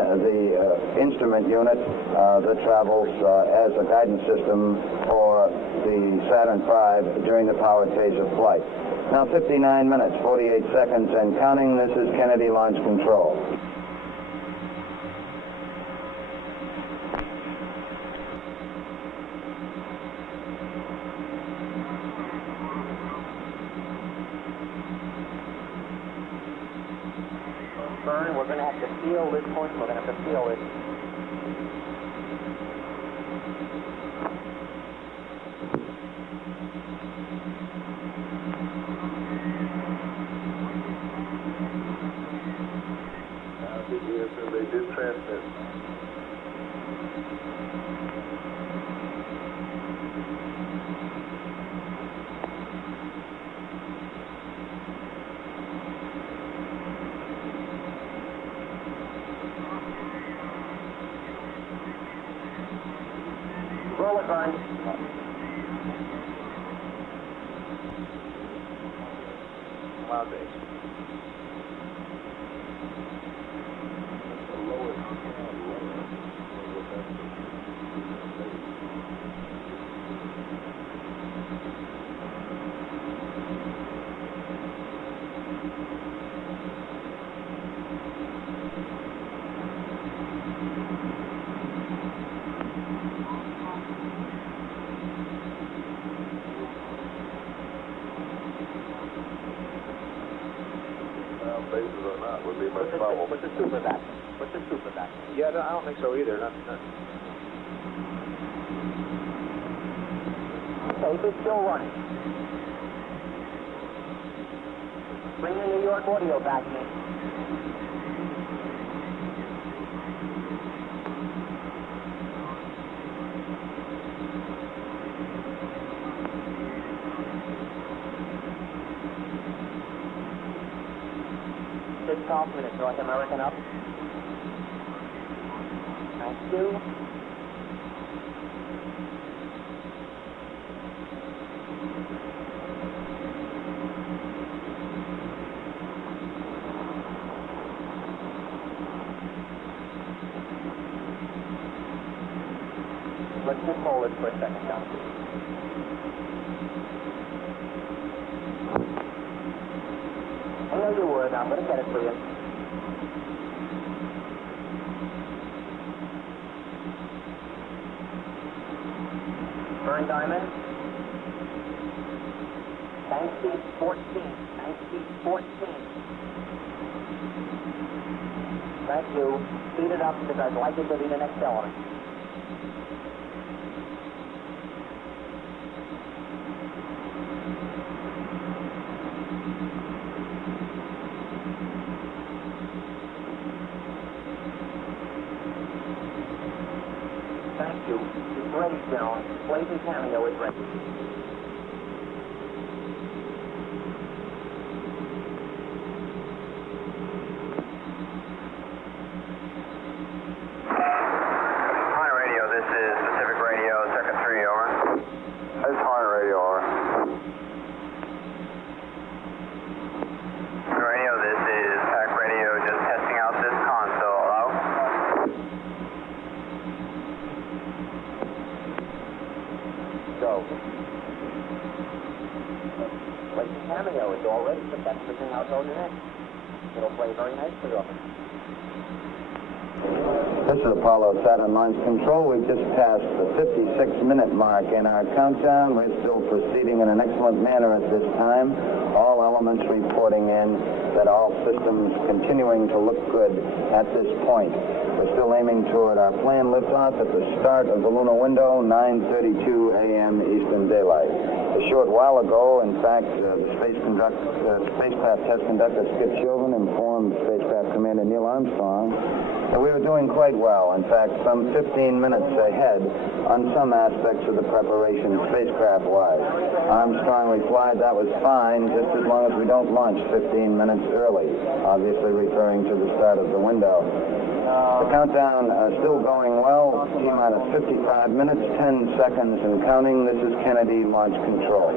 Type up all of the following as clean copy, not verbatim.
the instrument unit that travels as a guidance system for the Saturn V during the powered phase of flight. Now 59 minutes, 48 seconds and counting. This is Kennedy Launch Control. Burn, we're going to have to seal this point. We're going to have to seal it. They did transmit. Roll it, Vern. Cloud base. Bases or not would be much problem. What's the super back? What's the super back? Yeah, I don't think so either. Not. Okay, it's still running. Bring the New York audio back in. Minutes, North American up. Thank you. Let's just hold it for a second now. I know you were, now I'm going to get it for you. Burn diamond. Tank speed 14. Tank speed 14. Thank you. Speed it up because I'd like it to be the next element. Thank you. It's ready, General. Blazing cameo is ready. Horn Radio, this is Pacific Radio, Circuit 3, over. That's Horn Radio, over. Radio, this is Pac Radio, just testing out this console. Hello? Go. Blazing cameo is all ready, but that's the thing I'll go to next. It'll play very nicely off it. This is Apollo Saturn Launch Control. We've just passed the 56-minute mark in our countdown. We're still proceeding in an excellent manner at this time. All elements reporting in that all systems continuing to look good at this point. We're still aiming toward our planned liftoff at the start of the lunar window, 9:32 a.m. Eastern Daylight. A short while ago, in fact, the spacecraft test conductor Skip Chauvin informed spacecraft commander Neil Armstrong that we were doing quite well. In fact, some 15 minutes ahead on some aspects of the preparation spacecraft-wise. Armstrong replied that was fine, just as long as we don't launch 15 minutes early, obviously referring to the start of the window. The countdown still going well. T-minus 55 minutes, 10 seconds and counting. This is Kennedy Launch Control.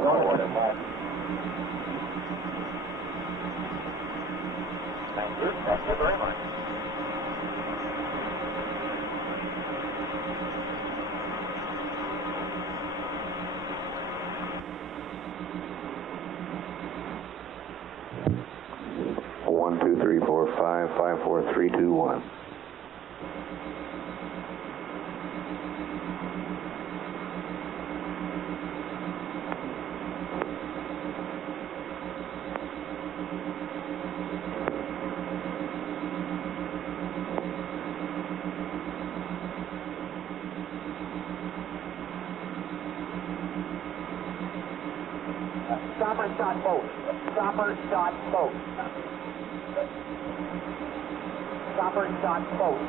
Thank you. Thank you very much. 5, 4, 3, 2, 1. Stopper shot boat. Stopper shot boat. Stopper shot boat.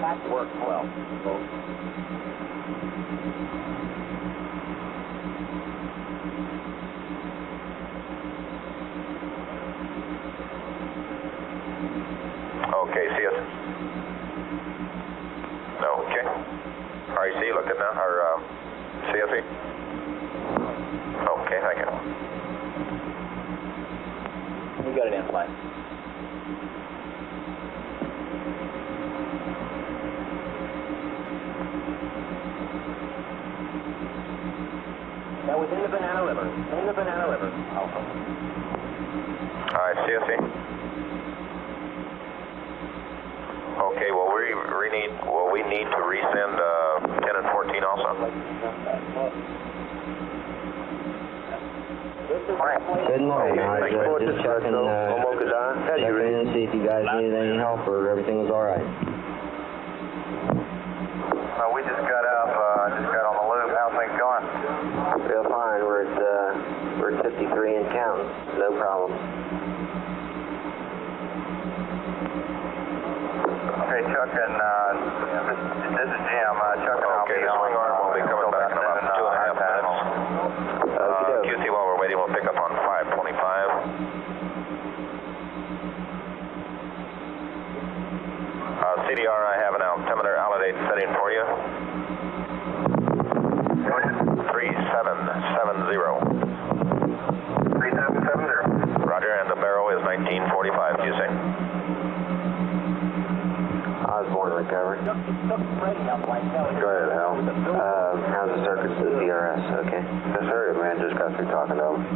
That worked well. Okay, see us. Okay. REC, look at now, or CSE. Okay, thank you. You got it in play. That was in the Banana River. In the Banana River. Alpha. All right, CSE. Okay, well, we need to resend 10 and 14 also. Good morning. I was just checking in to see if you guys needed any help or everything was all right. We just got up, got on the loop. How's things going? Real fine. We're at 53 and counting. No problem. Okay, Chuck and, this is Jim. Chuck and I'll Okay, be the swing arm will be coming back in about 2.5 minutes. QC, while we're waiting, we'll pick up on 525. CDR, I have an altimeter validate setting for you. 3770. 3770. Roger, and the barrel is 1945, QC. Osborne recovery. Go ahead, Hal. How's the circuits to the PRS? Okay. Just heard it, man. Just got through talking to him.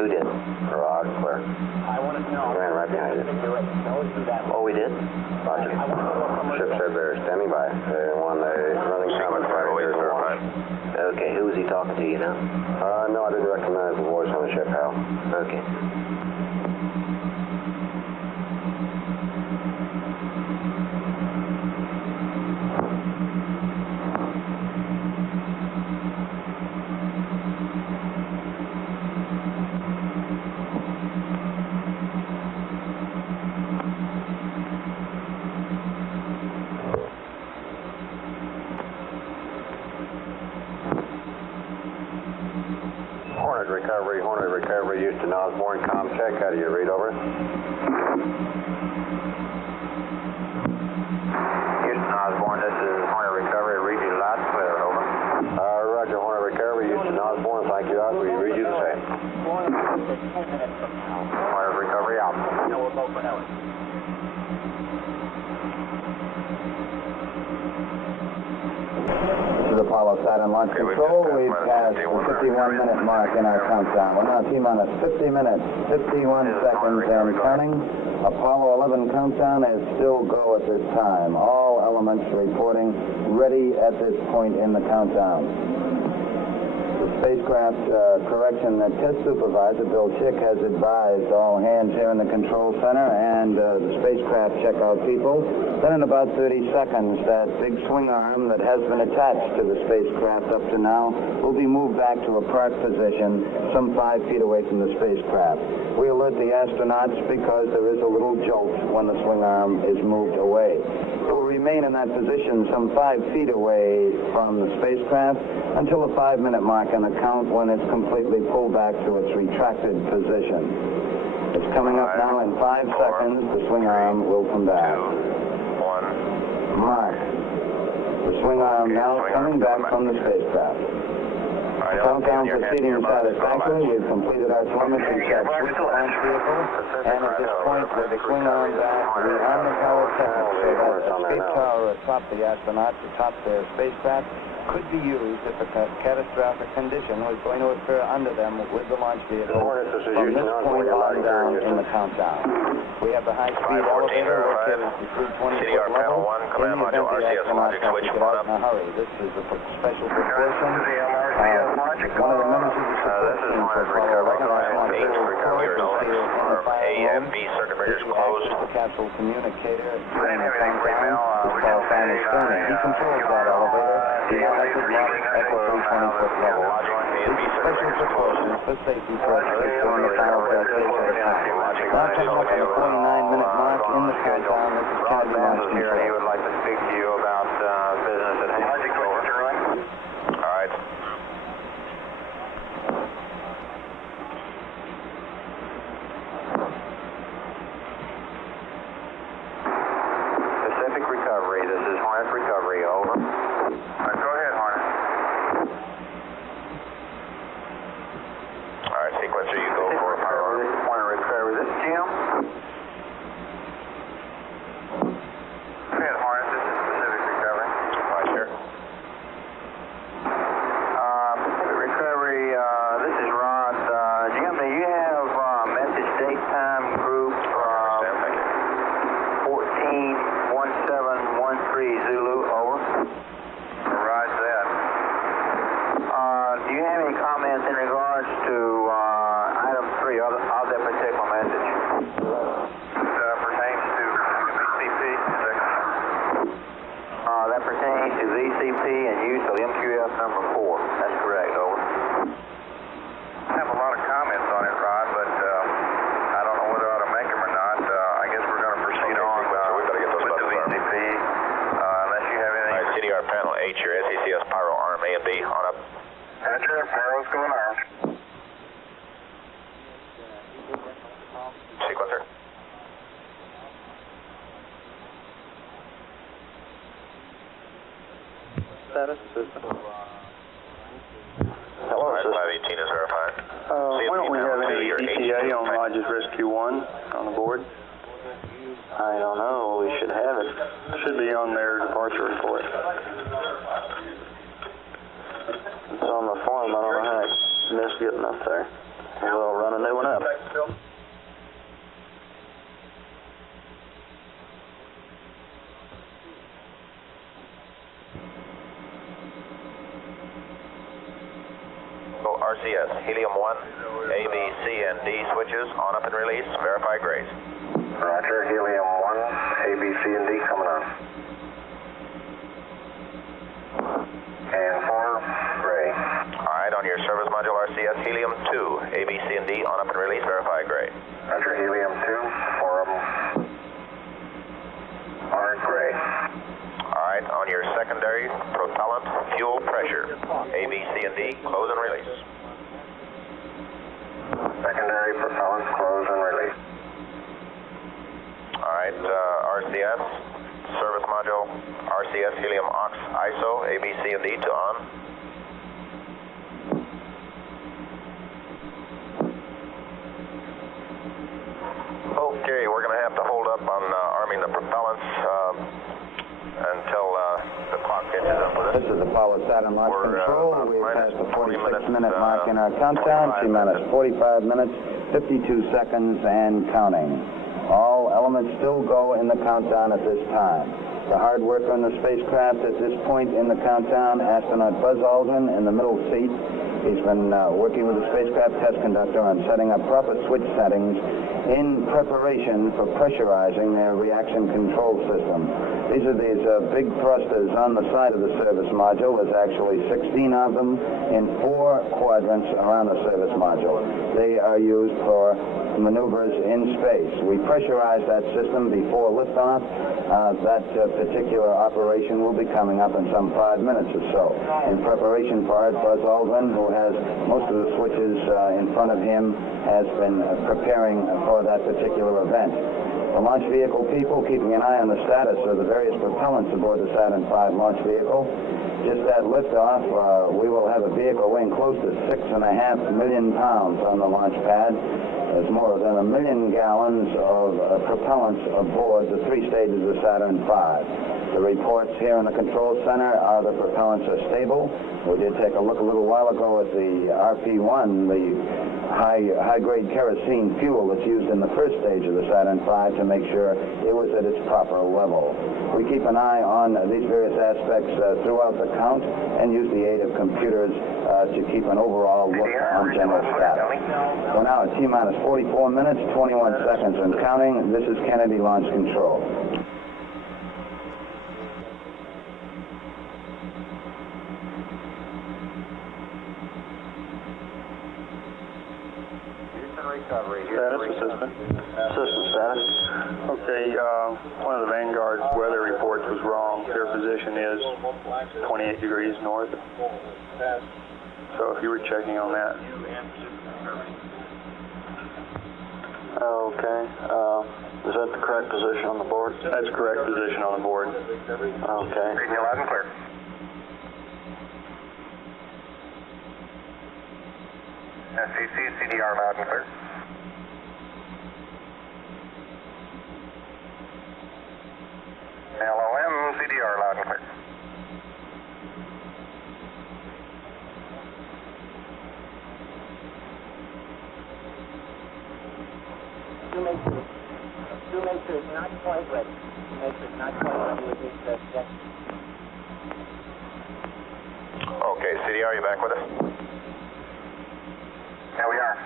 Who did? Loud and clear. I want to know. Ran right behind it. Oh, we did? Roger. Ship said they're standing by. They want a running comment right here. Okay, who was he talking to, you know? No, I didn't recognize the voice on the ship, Hal. Okay. Hornet recovery, Houston Osborne, com check. How do you read, over? Houston Osborne, this is Hornet Recovery. Read you loud and clear, over. Roger, Hornet recovery, Houston Osborne. Thank you, out. We read you the same. Hornet Recovery out. No, we'll go for Ellis. This is Apollo Saturn Launch Control. We've passed the 51-minute mark in our countdown. We're now T-minus 50 minutes, 51 seconds and counting. Apollo 11 countdown is still go at this time. All elements reporting ready at this point in the countdown. The spacecraft correction test supervisor, Bill Chick, has advised all hands here in the control center and the spacecraft checkout people that in about 30 seconds, that big swing arm that has been attached to the spacecraft up to now will be moved back to a park position some 5 feet away from the spacecraft. We alert the astronauts because there is a little jolt when the swing arm is moved away. It will remain in that position some 5 feet away from the spacecraft until the 5-minute mark on the count when it's completely pulled back to its retracted position. It's coming up now in 5 seconds. The swing arm will come back. 2, 1. Mark. The swing arm now coming back from the spacecraft. Countdown proceeding satisfactorily. We've completed our telemetry check with the launch vehicle, and at this point, with the swing arm back, the on-the-tower technique, so that escape tower atop the astronauts, atop the spacecraft, could be used if a catastrophic condition was going to occur under them with the launch vehicle from this point on down in the countdown. We have the high-speed elevator located at the 320-foot level. In the event the astronauts have to get out in a hurry. This is a special precaution. One of the members of the support team for Apollo 11 is here in the fire room. This is the capsule communicator during the countdown. It's called Simon Sterling. He controls that elevator. He now has it locked at the 320-foot level. These special precautions for safety purposes during the final stage of the countdown. Now coming up on the 49-minute mark in the countdown, this is Kennedy launch control. He would like to speak to you about business at hand. All right. Pacific Recovery, this is Hornet Recovery, over. Go ahead, Hornet. All right, sequencer, you go for a power arm. This is Hornet Recovery. This is Jim. Go ahead, Hornet. This is Pacific Recovery. Right, sure. Pacific Recovery, this is Rod. Jim, do you have message date time group Understand, thank you. 141713 Zulu, over. Roger that. Do you have any comments in regards to item 3 of that particular message? Pertains to VCP. That pertains to VCP and use of MQF number 4. That's correct, over. I have a lot of comments on it, Rod, but I don't know whether I ought to make them or not. I guess we're going to proceed on we better get those with the buttons VCP, unless you have All anything. right, CDR panel H, your SECS pyro arm A and B on up. Roger, Pyro's going on. Sequencer. Status system. Hello, 518 is verified. Why don't we have any ETA on Rogers Rescue 1 on the board? I don't know. We should have it. Should be on their departure report. It's on the form. I don't know how I missed getting up there. We'll run a new one up. RCS, helium 1, A, B, C, and D switches on up and release. Verify grace. Roger, helium 1, A, B, C, and D coming on. And 4, gray. All right, on your service module RCS, helium 2, A, B, C, and D on up and release. Verify gray. Roger, helium 2, 4 of them are gray. All right, on your secondary propellant fuel pressure, A, B, C, and D, close and release. Secondary propellants close and release. All right, RCS, service module, RCS helium aux ISO, A, B, C, and D to on. Okay, we're going to have to hold up on arming the propellants until the clock catches up with us. This is Apollo Saturn Launch Control. We've passed the 46-minute mark in our countdown. 45 minutes, 52 seconds, and counting. All elements still go in the countdown at this time. The hard worker in the spacecraft at this point in the countdown, astronaut Buzz Aldrin in the middle seat. He's been working with the spacecraft test conductor on setting up proper switch settings in preparation for pressurizing their reaction control system. These are these big thrusters on the side of the service module. There's actually 16 of them in 4 quadrants around the service module. They are used for maneuvers in space. We pressurize that system before liftoff. That particular operation will be coming up in some 5 minutes or so. In preparation for it, Buzz Aldrin, who has most of the switches in front of him, has been preparing for that particular event. The launch vehicle people keeping an eye on the status of the various propellants aboard the Saturn V launch vehicle. Just at liftoff, we will have a vehicle weighing close to 6.5 million pounds on the launch pad. There's more than 1 million gallons of propellants aboard the 3 stages of Saturn V. The reports here in the control center are the propellants are stable. We did take a look a little while ago at the RP1, the high-grade kerosene fuel that's used in the first stage of the Saturn V, to make sure it was at its proper level. We keep an eye on these various aspects throughout the count and use the aid of computers to keep an overall look on general status. We're now at T-minus 44 minutes, 21 seconds and counting. This is Kennedy Launch Control. Status, assistant. Assistant status. Okay, one of the Vanguard weather reports was wrong. Their position is 28 degrees north. So if you were checking on that. Okay. Is that the correct position on the board? That's correct position on the board. Okay. Reading you loud and clear. SCC, CDR loud and clear. LOM, CDR loud and clear. Two-maker is not quite ready. Two-maker is not quite ready with this check. Okay, CDR, you back with us? Here we are.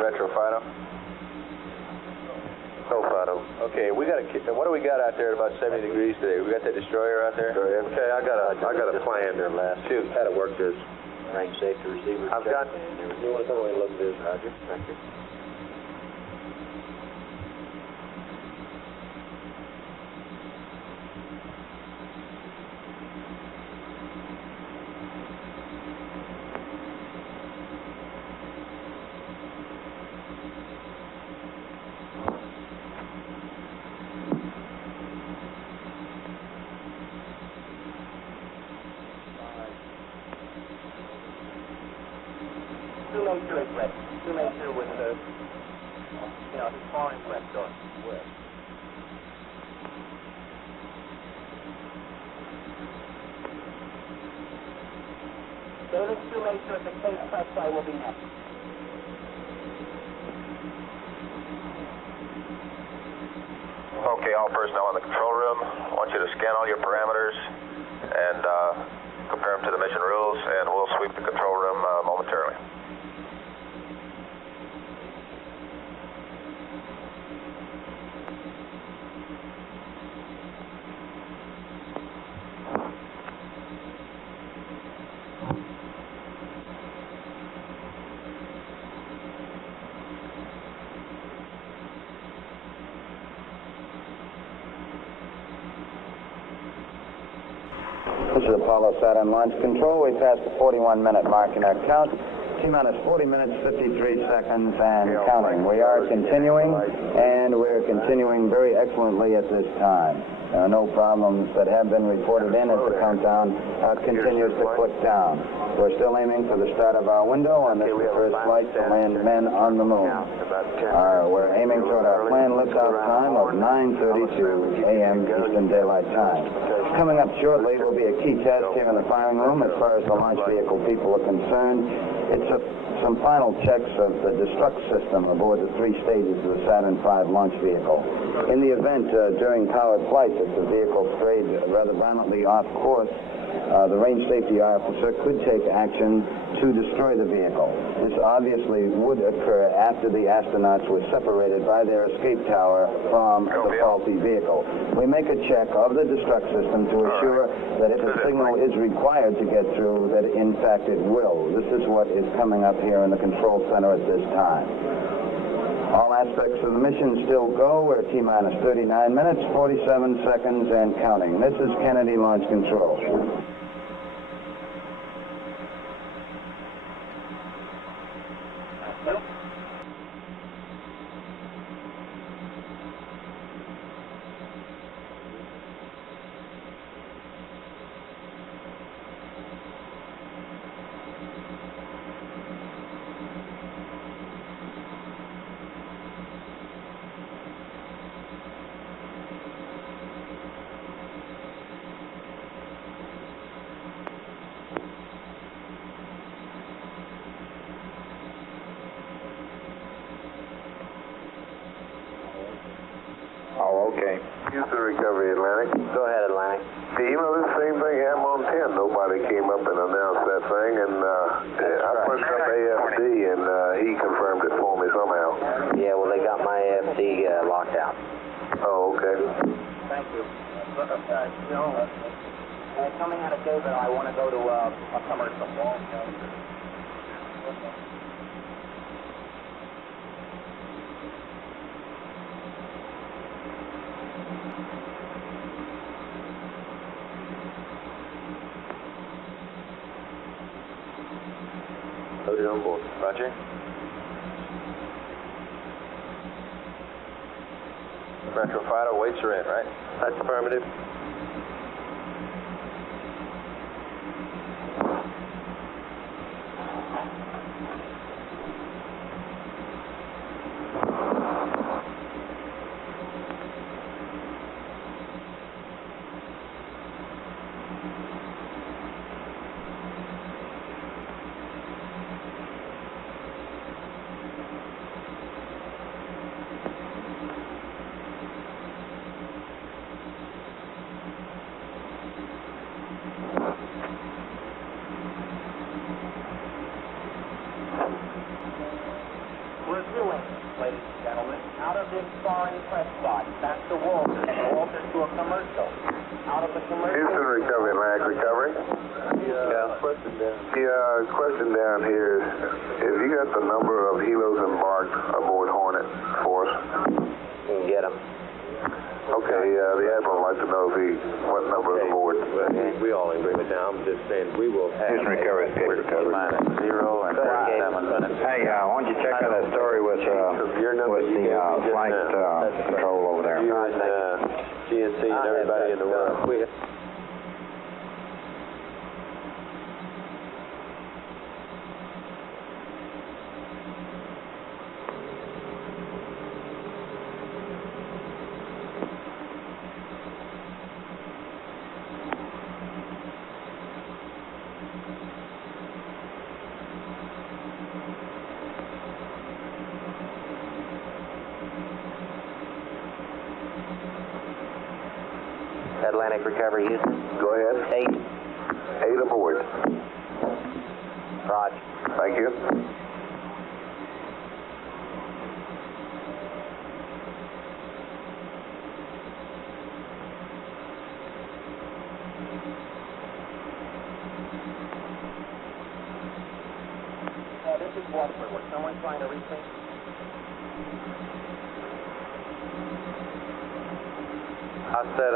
Retro Fido? No Fido. Okay, we got what do we got out there at about 70 degrees today? We got that destroyer out there? Okay, I got a plan there last. Shoot, how to work this. Range safety receiver. I've got. You want to come away and look at this, Roger? Thank you. Two-maker is ready. Two-maker with the, his foreign pressed on. David, two-maker at the case press I will be next. Okay, all personnel in the control room. I want you to scan all your parameters and compare them to the mission rules, and we'll sweep the control room momentarily. This is Apollo Saturn Launch Control. We passed the 41-minute mark in our count. T-minus 40 minutes, 53 seconds, and counting. We are continuing, and we're continuing very excellently at this time. There are no problems that have been reported in as the countdown continues to click down. We're still aiming for the start of our window, and this is the first flight to land men on the moon. We're aiming toward our planned liftoff time of 9:32 a.m. Eastern Daylight Time. Coming up shortly will be a key test here in the firing room as far as the launch vehicle people are concerned. It's some final checks of the destruct system aboard the 3 stages of the Saturn V launch vehicle. In the event during powered flight that the vehicle strayed rather violently off course, the range safety officer could take action to destroy the vehicle. This obviously would occur after the astronauts were separated by their escape tower from the faulty vehicle. We make a check of the destruct system to assure that if a signal is required to get through, that in fact it will. This is what is coming up here in the control center at this time. All aspects of the mission still go. We're T-minus 39 minutes, 47 seconds, and counting. This is Kennedy Launch Control. Oh, okay. Houston Recovery, Atlantic. Go ahead, Atlantic. Hey, you know, this same thing happened on 10. Nobody came up and announced that thing, and I punched up AFD, and he confirmed it for me somehow. Yeah, well, they got my AFC locked out. Oh, okay. Thank you. Coming out of David, I want to go to a commercial. Loaded on board. Roger. Metro Fighter, weights are in, right? That's affirmative. Reviewing, ladies and gentlemen, out of this foreign press box, back to Walter. Walter to a commercial. Out of the commercial. Houston Recovery, Atlantic Recovery. Question down here is, have you got the number of helos embarked aboard Hornet for us? You can get them. Okay, the Admiral would like to know what number is aboard. We all agree with now. I'm just saying we will have Houston Recovery, Paper Recovery. -0 and 37 minutes. Hey, why don't you check on that story with the flight control over there? You and GNC and everybody in the world. Atlantic Recovery, Houston. Go ahead. 8 aboard. Roger. Thank you. This is Watford. Was someone trying to reach me? I set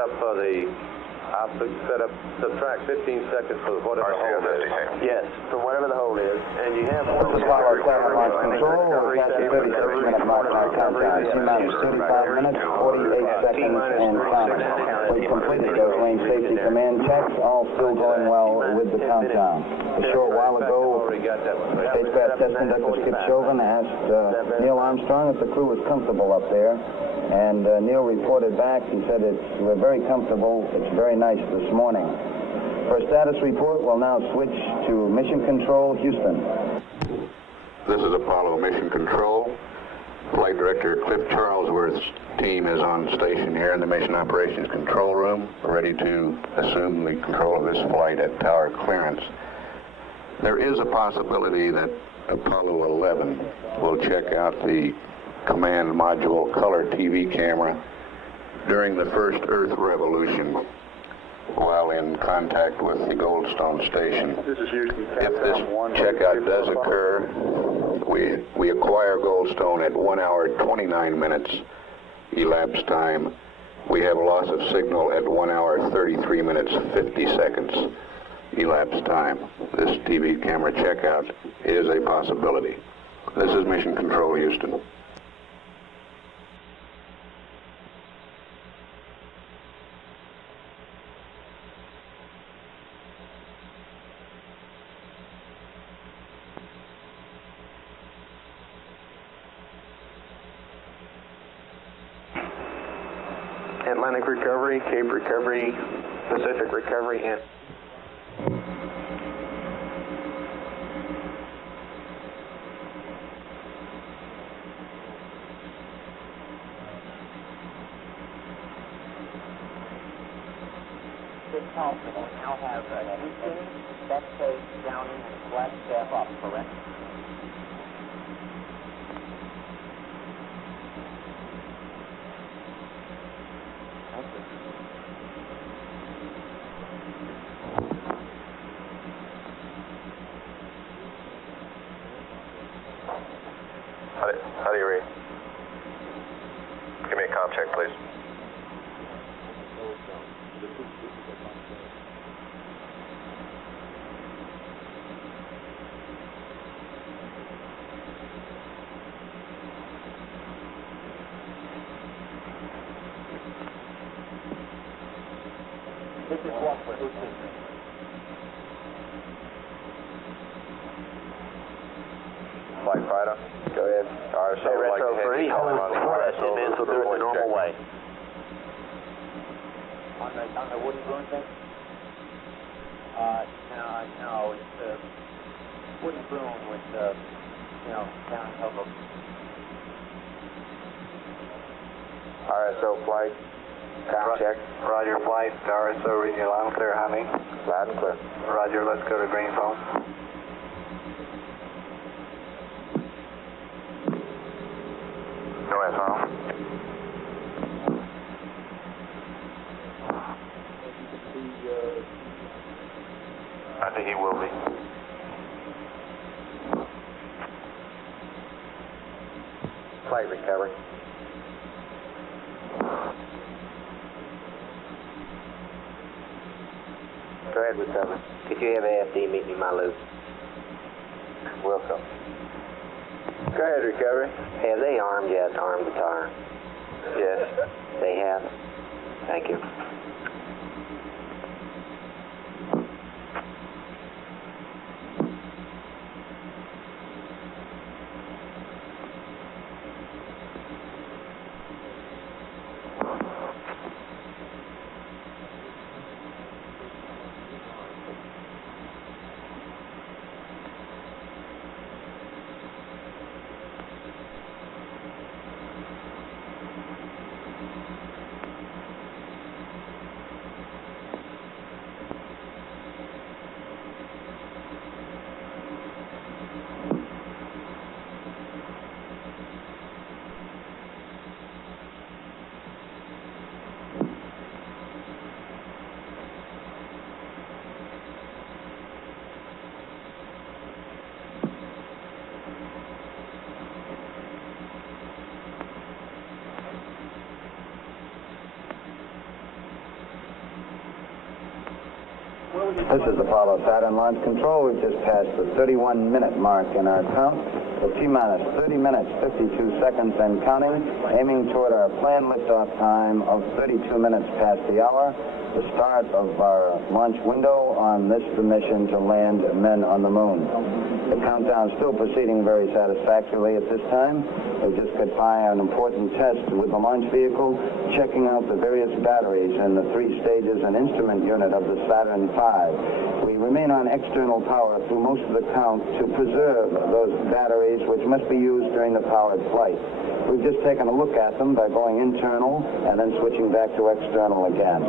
up subtract 15 seconds for whatever the hold is. Yes, for whatever the hold is. And you have This is Apollo 7 Launch Control. We're past the 36-minute mark on our countdown. T-minus 35 minutes, 48 seconds, and counting. We've completed those range safety command checks, all still going well with the countdown. A short while ago, spacecraft test conductor Skip Chauvin asked Neil Armstrong if the crew was comfortable up there. And Neil reported back. He said, we're very comfortable. It's very nice this morning. For a status report, we'll now switch to Mission Control, Houston. This is Apollo Mission Control. Flight Director Cliff Charlesworth's team is on station here in the Mission Operations Control Room, ready to assume the control of this flight at tower clearance. There is a possibility that Apollo 11 will check out the command module color TV camera during the first Earth revolution while in contact with the Goldstone station. If this checkout does occur, we acquire Goldstone at 1 hour 29 minutes elapsed time. We have a loss of signal at 1 hour 33 minutes 50 seconds elapsed time. This TV camera checkout is a possibility. This is Mission Control, Houston. Atlantic recovery, Cape recovery, Pacific recovery, and This Thompson, we now have Houston, Bethpage, Downing, and Flagstaff up, correct? How do you read? Give me a comm check, please. This is what for Houston. Flight fighter, go ahead. RSO would like to have you call him on the RSO. So do it the normal way. On the wooden broom thing? No, it's a wooden broom with, down elbow. RSO flight, comm check. Roger, flight, RSO reading you loud and clear, honey. Loud and clear. Roger, let's go to green phone. Go ahead, Tom. I think he will be. Flight recovery. Go ahead, recovery. Could you have AFD meet me in my loop? Welcome. Go ahead, recovery. Have they armed yet? Armed the tower? Yes. They have? Thank you. This is Apollo Saturn Launch Control. We've just passed the 31-minute mark in our count. So T-minus 30 minutes, 52 seconds and counting, aiming toward our planned liftoff time of 32 minutes past the hour, the start of our launch window on this mission to land men on the moon. The countdown still proceeding very satisfactorily at this time. We just got by an important test with the launch vehicle, checking out the various batteries in the 3 stages and instrument unit of the Saturn V. We remain on external power through most of the count to preserve those batteries which must be used during the powered flight. We've just taken a look at them by going internal and then switching back to external again.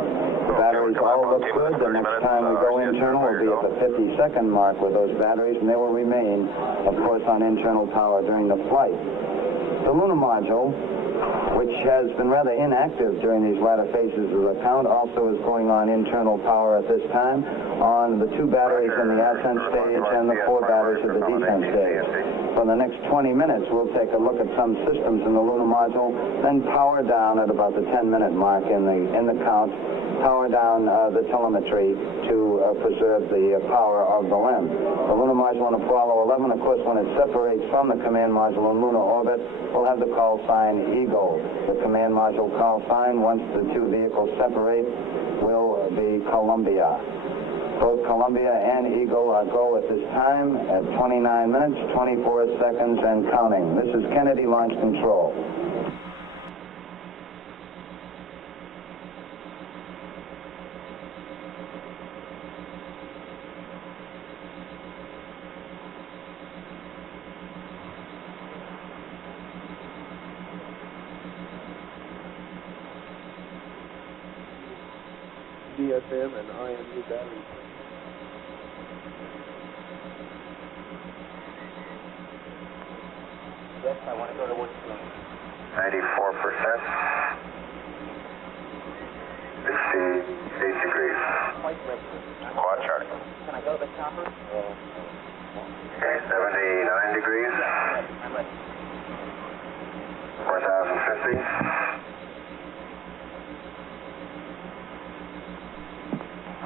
The batteries all look good. The next time we go internal will be at the 50-second mark with those batteries, and they will remain, of course, on internal power during the flight. The lunar module, which has been rather inactive during these latter phases of the count, also is going on internal power at this time on the 2 batteries in the ascent stage and the 4 batteries at the descent stage. For the next 20 minutes, we'll take a look at some systems in the lunar module, then power down at about the 10-minute mark in the count, power down the telemetry to preserve the power of the LEM. The lunar module in Apollo 11, of course, when it separates from the command module in lunar orbit, will have the call sign Eagle. The command module call sign, once the 2 vehicles separate, will be Columbia. Both Columbia and Eagle are go at this time at 29 minutes, 24 seconds, and counting. This is Kennedy Launch Control. DSM and IMU batteries. Yes, I want to go to work soon. 94%. 68 degrees. Quite ready. Quad chart. Can I go to the chopper? Okay, 79 degrees. I'm ready. 4,050.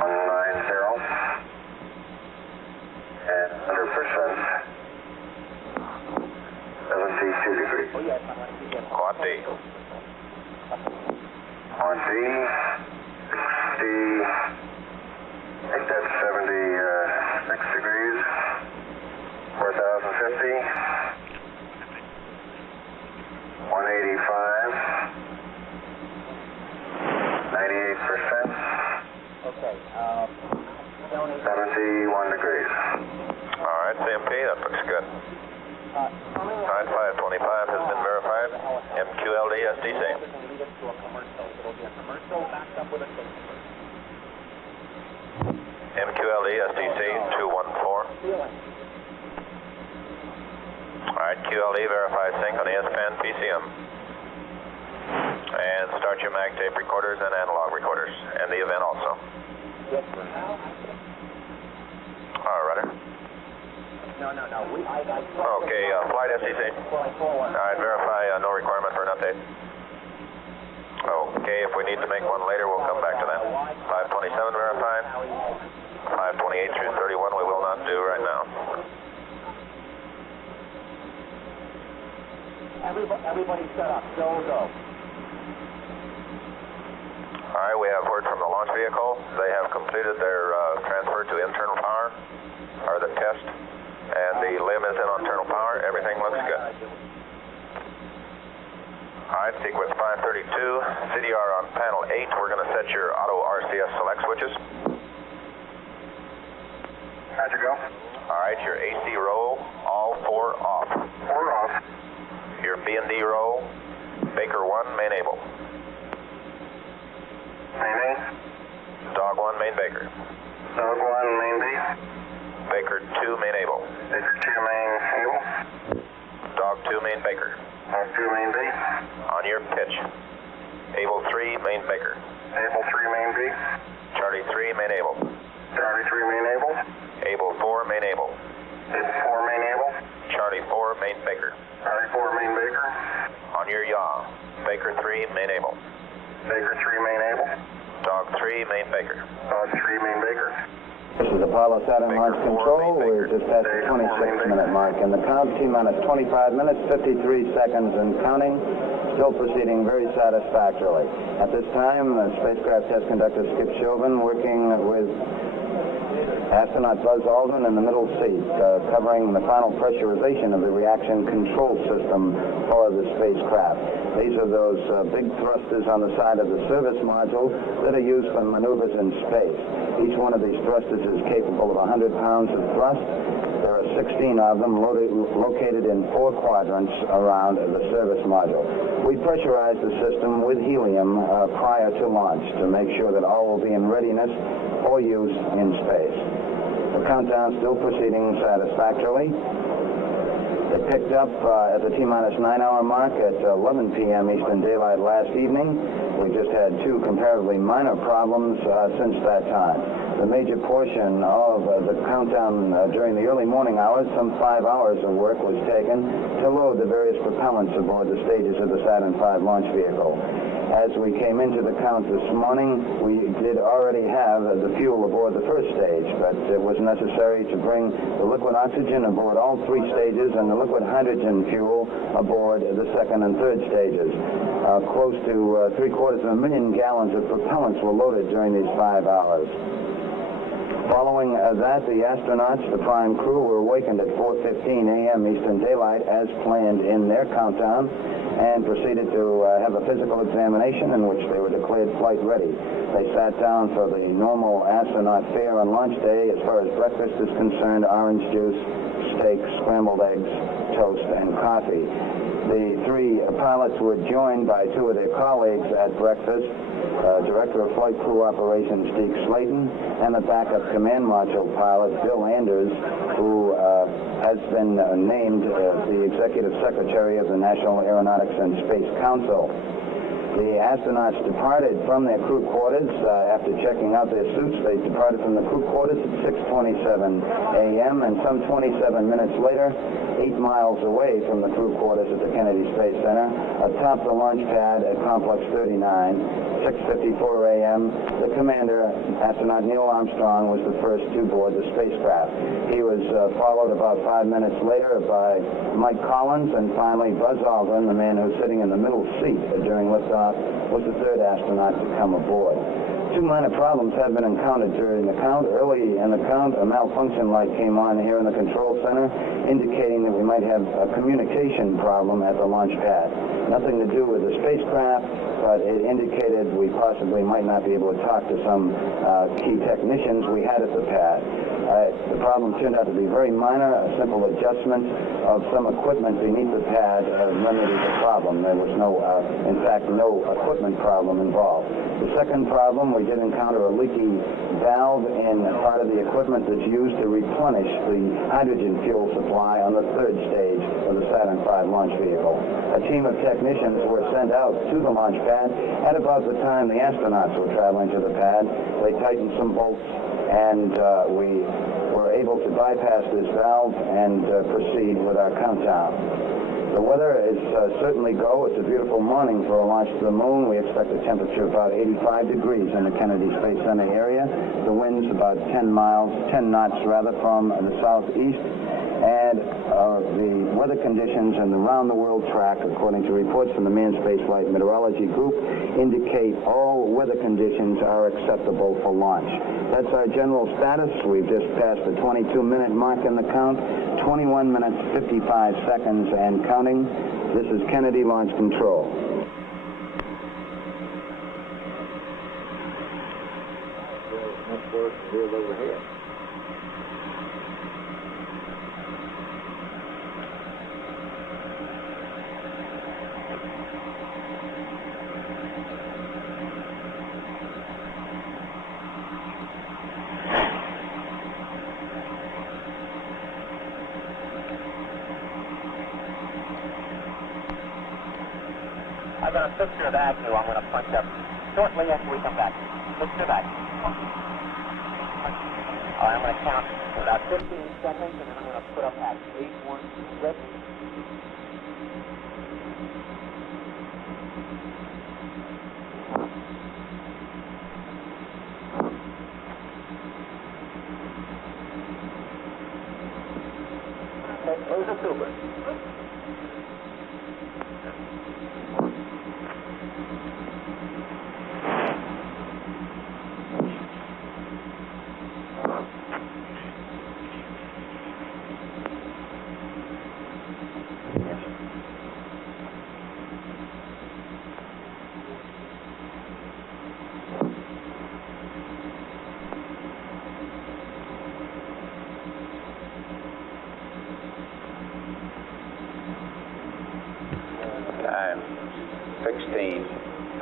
190. And 100%. 72 degrees. Oh, yes, I want to begin. Quad D. On D, 60, I think that's 76 degrees, 4,050, 185, 98%, Okay, 71 degrees. All right, CMP, that looks good. Side 525 has been verified. MQLD SDC. lead us to a commercial. It'll be a commercial backed up with a safety. MQLD SDC 214. Feeling. All right, QLD verify sync on the S-Pen PCM. And start your mag tape recorders and analog recorders, and the event also. Yes, sir. All right, rudder. No. Okay, flight SDC. All right, verify no requirement for an update. Okay, if we need to make one later, we'll come back to that. 527 verified. 528 through 31 we will not do right now. Everybody set up. Go. All right, we have word from the launch vehicle. They have completed their transfer to internal power, or the test, and the LEM is in internal power. Everything looks good. All right, sequence 532, CDR on panel 8. We're going to set your auto RCS select switches. How'd you go? All right, your AC row, all 4 off. 4 off. Your B&D row, Baker 1, main able. Main A. Dog 1, main Baker. Dog 1, main B. Baker 2, main able. Baker 2, main able. Dog 2, main Baker. Dog 2, main B. On your pitch. Able 3, main Baker. Able 3, main B. Charlie 3, main able. Charlie 3, main able. Able 4, main able. Able 4, main able. Charlie 4, main Baker. Charlie 4, main Baker. On your yaw. Baker 3, main able. Baker 3, main able. Dog 3, main Baker. Dog 3, main Baker. This is Apollo Saturn Launch Control. We're just at the 26-minute mark in the count. T-minus 25 minutes, 53 seconds and counting. Still proceeding very satisfactorily. At this time, spacecraft test conductor Skip Chauvin working with Astronaut Buzz Aldrin in the middle seat, covering the final pressurization of the reaction control system for the spacecraft. These are those big thrusters on the side of the service module that are used for maneuvers in space. Each one of these thrusters is capable of 100 pounds of thrust. There are 16 of them located in 4 quadrants around the service module. We pressurize the system with helium prior to launch to make sure that all will be in readiness for use in space. The countdown still proceeding satisfactorily. It picked up at the T-minus 9-hour mark at 11 p.m. Eastern Daylight last evening. We just had 2 comparatively minor problems since that time. The major portion of the countdown during the early morning hours, some 5 hours of work was taken to load the various propellants aboard the stages of the Saturn V launch vehicle. As we came into the count this morning, we did already have the fuel aboard the first stage, but it was necessary to bring the liquid oxygen aboard all 3 stages and the liquid hydrogen fuel aboard the second and third stages. Close to 750,000 gallons of propellants were loaded during these 5 hours. Following that, the astronauts, the prime crew, were awakened at 4:15 a.m. Eastern Daylight as planned in their countdown and proceeded to have a physical examination in which they were declared flight ready. They sat down for the normal astronaut fare on launch day. As far as breakfast is concerned, orange juice, steak, scrambled eggs, toast, and coffee. The 3 pilots were joined by 2 of their colleagues at breakfast, Director of Flight Crew Operations Deke Slayton, and the backup command module pilot Bill Anders, who has been named the Executive Secretary of the National Aeronautics and Space Council. The astronauts departed from their crew quarters after checking out their suits. They departed from the crew quarters at 6:27 a.m. and some 27 minutes later, 8 miles away from the crew quarters at the Kennedy Space Center, atop the launch pad at Complex 39, 6:54 a.m., the commander, astronaut Neil Armstrong, was the first to board the spacecraft. He was followed about 5 minutes later by Mike Collins, and finally Buzz Aldrin, the man who's sitting in the middle seat during liftoff, was the 3rd astronaut to come aboard. 2 minor problems have been encountered during the count. Early in the count, a malfunction light came on here in the control center, indicating that we might have a communication problem at the launch pad. Nothing to do with the spacecraft, but it indicated we possibly might not be able to talk to some key technicians we had at the pad. The problem turned out to be very minor. A simple adjustment of some equipment beneath the pad remedied the problem. There was in fact, no equipment problem involved. The second problem, we did encounter a leaky valve in part of the equipment that's used to replenish the hydrogen fuel supply on the 3rd stage of the Saturn V launch vehicle. A team of technicians were sent out to the launch pad at about the time the astronauts were traveling to the pad. They tightened some bolts, and we were able to bypass this valve and proceed with our countdown. The weather is certainly go. It's a beautiful morning for a launch to the moon. We expect a temperature of about 85 degrees in the Kennedy Space Center area. The wind's about 10 knots from the southeast. And the weather conditions and the round-the-world track, according to reports from the Manned Spaceflight Meteorology Group, indicate all weather conditions are acceptable for launch. That's our general status. We've just passed the 22-minute mark in the count, 21 minutes, 55 seconds, and counting. This is Kennedy Launch Control. Much worse is over here. I've got a picture of that, too. I'm going to punch up shortly after we come back. Let's do that. All right, I'm going to count for about 15 seconds, and then I'm going to put up at 8, 1, 6. Okay, there's a super.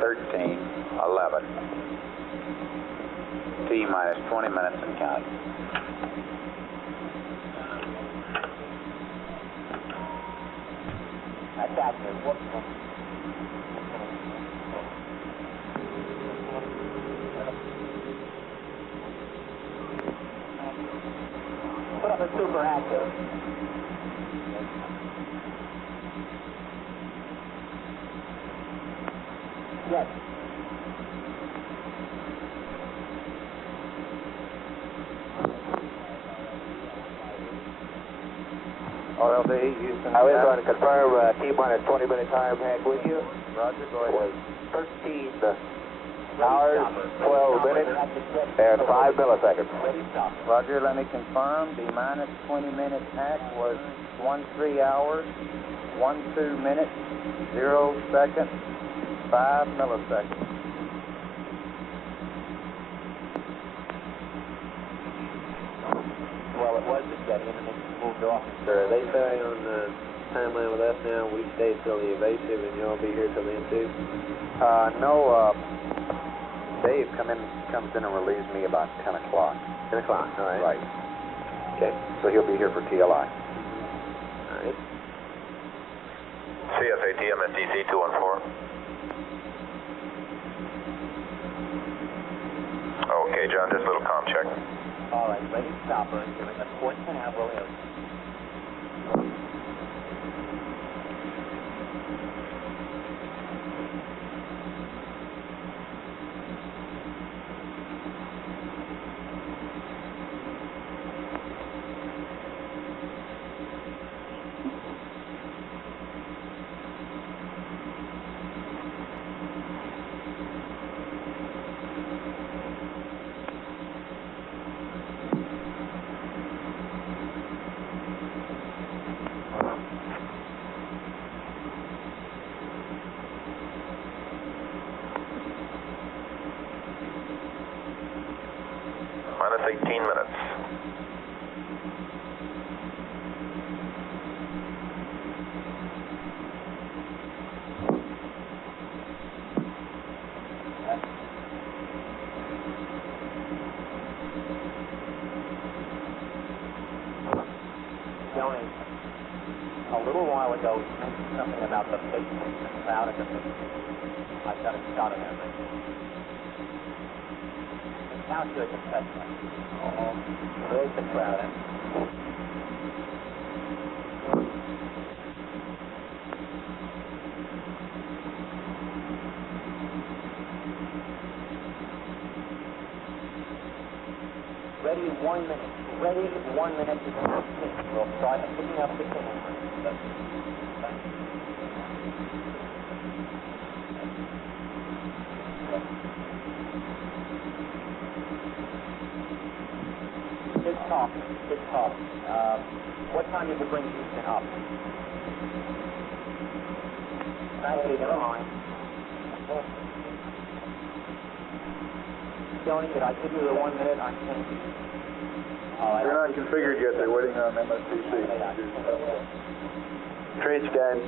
13, 11. T minus 20 minutes and counting. That's active. Put up a super active. Yes. RLD, Houston. I was going to confirm T-minus 20 minutes higher back with you. Roger, go It ahead. was 13 hours, 12 minutes, and 5 milliseconds. Roger, let me confirm. The minus 20 minute hack was 13 hours, 12 minutes, 0 seconds, 5 milliseconds. Well, it was the jetty, and then it moved off. Sir, are they staying on the timeline with us now? We stay till the evasive, and you'll be here till then too? No, Dave comes in and relieves me about 10 o'clock. 10 o'clock, all right. Right. Okay. So he'll be here for TLI. All right. CSAT MSDC 214. Okay, John, just a little comm check. All right, ready, stopper, giving us 14.5, will hit. Minus 18 minutes. Johnny, a little while ago, you mentioned something about the big cloud at the big. I've got a shot of that. How good the test was. There's the crowd. Ready 1 minute. Ready 1 minute to 15. We'll start picking up the camera. Good talk. What time did you bring Houston up? 98, never mind. Tony, did I give you the 1 minute on change? They're not configured yet. They're waiting on MSDC. Trench guide.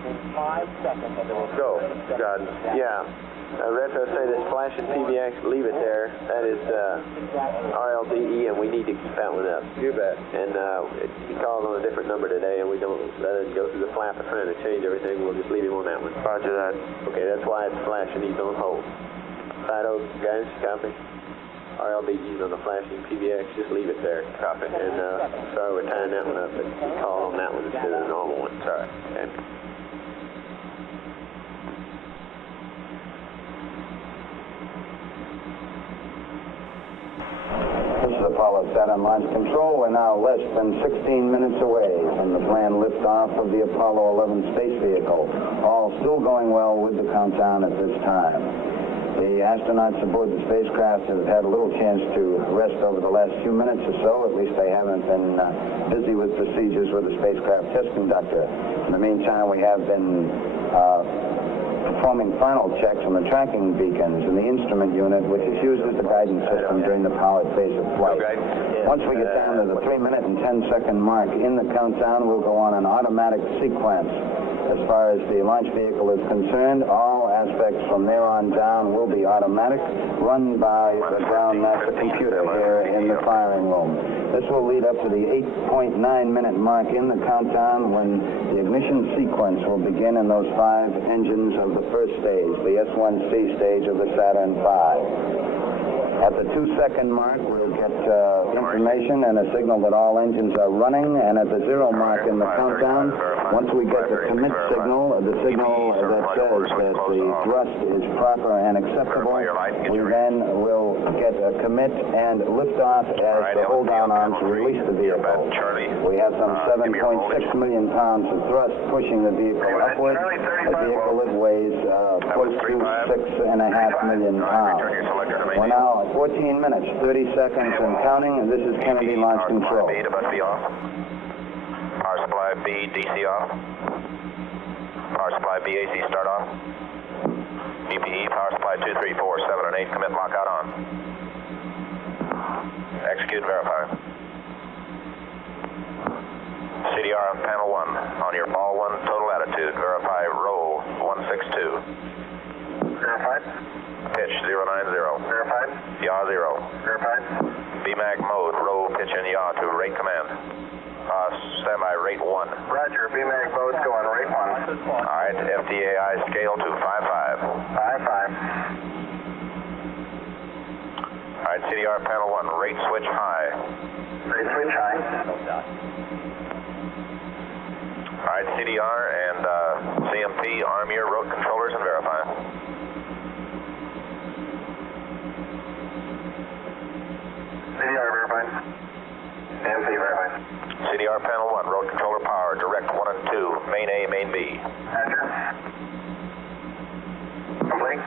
In 5 seconds, there will Go. God. Yeah. Retro say this flash and PBX, leave it there. That is RLDE, and we need to keep that one up. You bet. And he called on a different number today, and we don't let it go through the flap of trying to change everything. We'll just leave him on that one. Roger that. Okay, that's why it's flashing. He's on hold. Fido, guys, copy. RLDE's on the flashing PBX, just leave it there. Copy. And sorry we're tying that one up, but he called on that one instead of the normal one. Sorry. Okay. This is Apollo Saturn Launch Control. We're now less than 16 minutes away from the planned liftoff of the Apollo 11 space vehicle. All still going well with the countdown at this time. The astronauts aboard the spacecraft have had a little chance to rest over the last few minutes or so. At least they haven't been busy with procedures with the spacecraft test conductor. In the meantime, we have been performing final checks on the tracking beacons in the instrument unit, which is used as the guidance system during the powered phase of flight. Once we get down to the 3 minute and 10 second mark in the countdown, we'll go on an automatic sequence As far as the launch vehicle is concerned, all aspects from there on down will be automatic, run by the ground master computer here in the firing room. This will lead up to the 8.9-minute mark in the countdown when the ignition sequence will begin in those 5 engines of the first stage, the S1C stage of the Saturn V. At the 2-second mark, we'll get information and a signal that all engines are running, and at the 0 mark in the countdown, once we get the commit signal, the signal that says that the thrust is proper and acceptable, we then will get a commit and liftoff as the hold-down arms release the vehicle. We have some 7.6 million pounds of thrust pushing the vehicle upward, a vehicle that weighs close to 6.5 million pounds. We're now at 14 minutes, 30 seconds and counting, and this is Kennedy Launch Control. B to be off. Power supply B, DC off. Power supply B, AC start off. BPE, power supply 2, 3, 4, 7, and 8, commit lockout on. Execute, verify. CDR on panel 1. On your ball 1, total attitude. Verify, roll 162. Verified. Pitch 090. Verified. Yaw 0. Verified. BMAC mode, roll, pitch, and yaw to rate command. Standby rate 1. Roger, BMAC mode's going rate 1. All right, FDAI scale to 5.5. 5.5. All right, CDR panel 1, rate switch high. Rate switch high. All right, CDR and CMP, arm your road controllers and verify. CDR verified. CMP verified. CDR panel 1, road controller power, direct 1 and 2, main A, main B. Roger. Complete.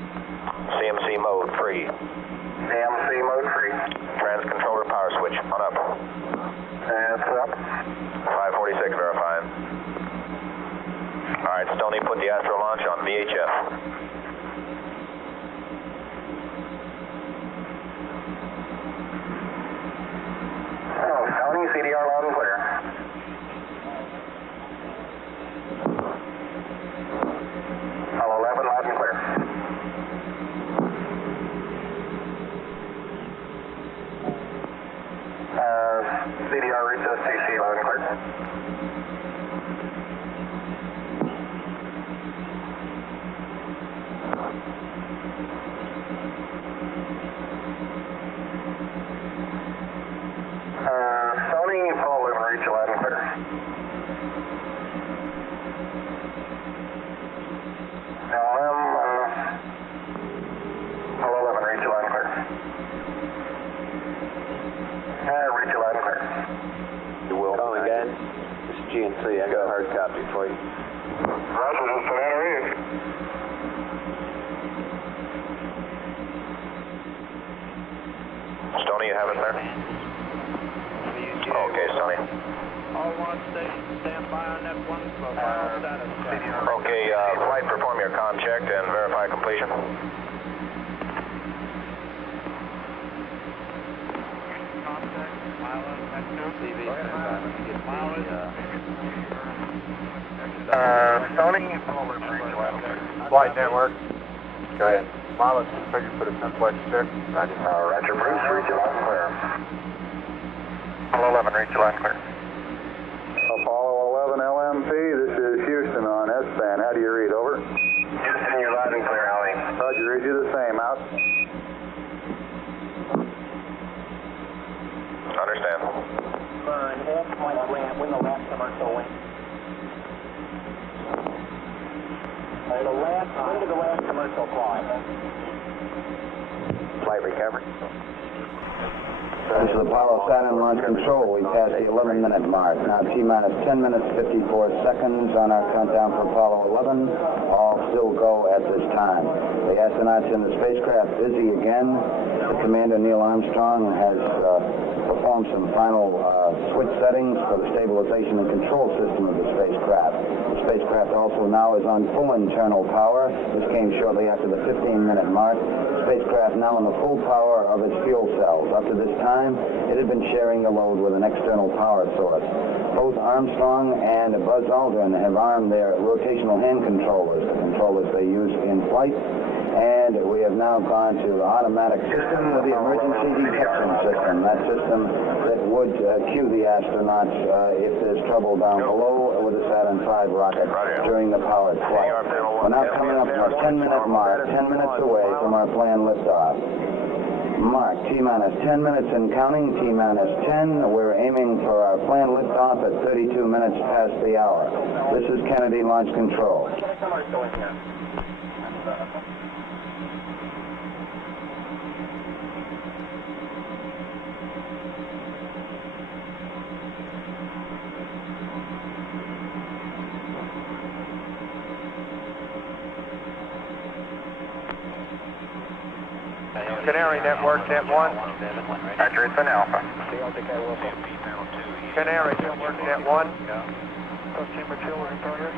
CMC mode free. CMC mode free. Trans controller power switch on up. That's up. 546 verifying. All right, Stoney, put the Astro launch on VHF. Tony, CDR loud and clear. Hello, 11, loud and clear. CDR reach STC loud and clear. Sony, Paul 11, reach loud and clear. LM, Paul 11, reach loud and clear. Reach loud and clear. You will. Calling again. This is GNC. I got a hard copy for you. Roger, this is Savannah Reed. Stoney, you have it there? Okay, Stoney. All launch stations stand by on net 1 for final status check. Okay, flight, perform your comm check and verify completion. Sony, Flight network. Go ahead. Mileage configured for the simplex check. Roger, Bruce, reach loud and clear. Apollo 11, reach loud and clear. Apollo 11 LMP, this is Houston on S-band. How do you read? Over. Houston, you're loud and clear, Howie. Roger, read you the same. Out. Understand. Burn, half-point ramp, wing the last commercial wing. Into the last commercial climb. Flight recovery. This is Apollo Saturn Launch Control. We passed the 11-minute mark. Now T-minus 10 minutes, 54 seconds on our countdown for Apollo 11. All still go at this time. The astronauts in the spacecraft busy again. The commander, Neil Armstrong, has performed some final switch settings for the stabilization and control system of the spacecraft. The spacecraft also now is on full internal power. This came shortly after the 15-minute mark. The spacecraft now on the full power of its fuel cells. Up to this time, it had been sharing the load with an external power source. Both Armstrong and Buzz Aldrin have armed their rotational hand controllers, the controllers they use in flight. And we have now gone to the automatic system with the emergency detection system. That system that would cue the astronauts if there's trouble down below with the Saturn V rocket during the powered flight. We're now coming up to our 10-minute mark, 10 minutes away from our planned liftoff. Mark, T-minus 10 minutes and counting, T-minus 10. We're aiming for our planned liftoff at 32 minutes past the hour. This is Kennedy Launch Control. Canary Network, Net 1. Roger, it's an Alpha. Canary Network, Net 1. Chamber 2 in progress.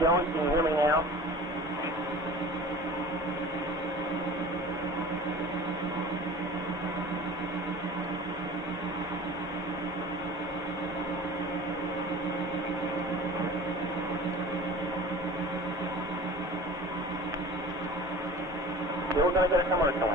Joey, can you hear me now? We're going to get a commercial.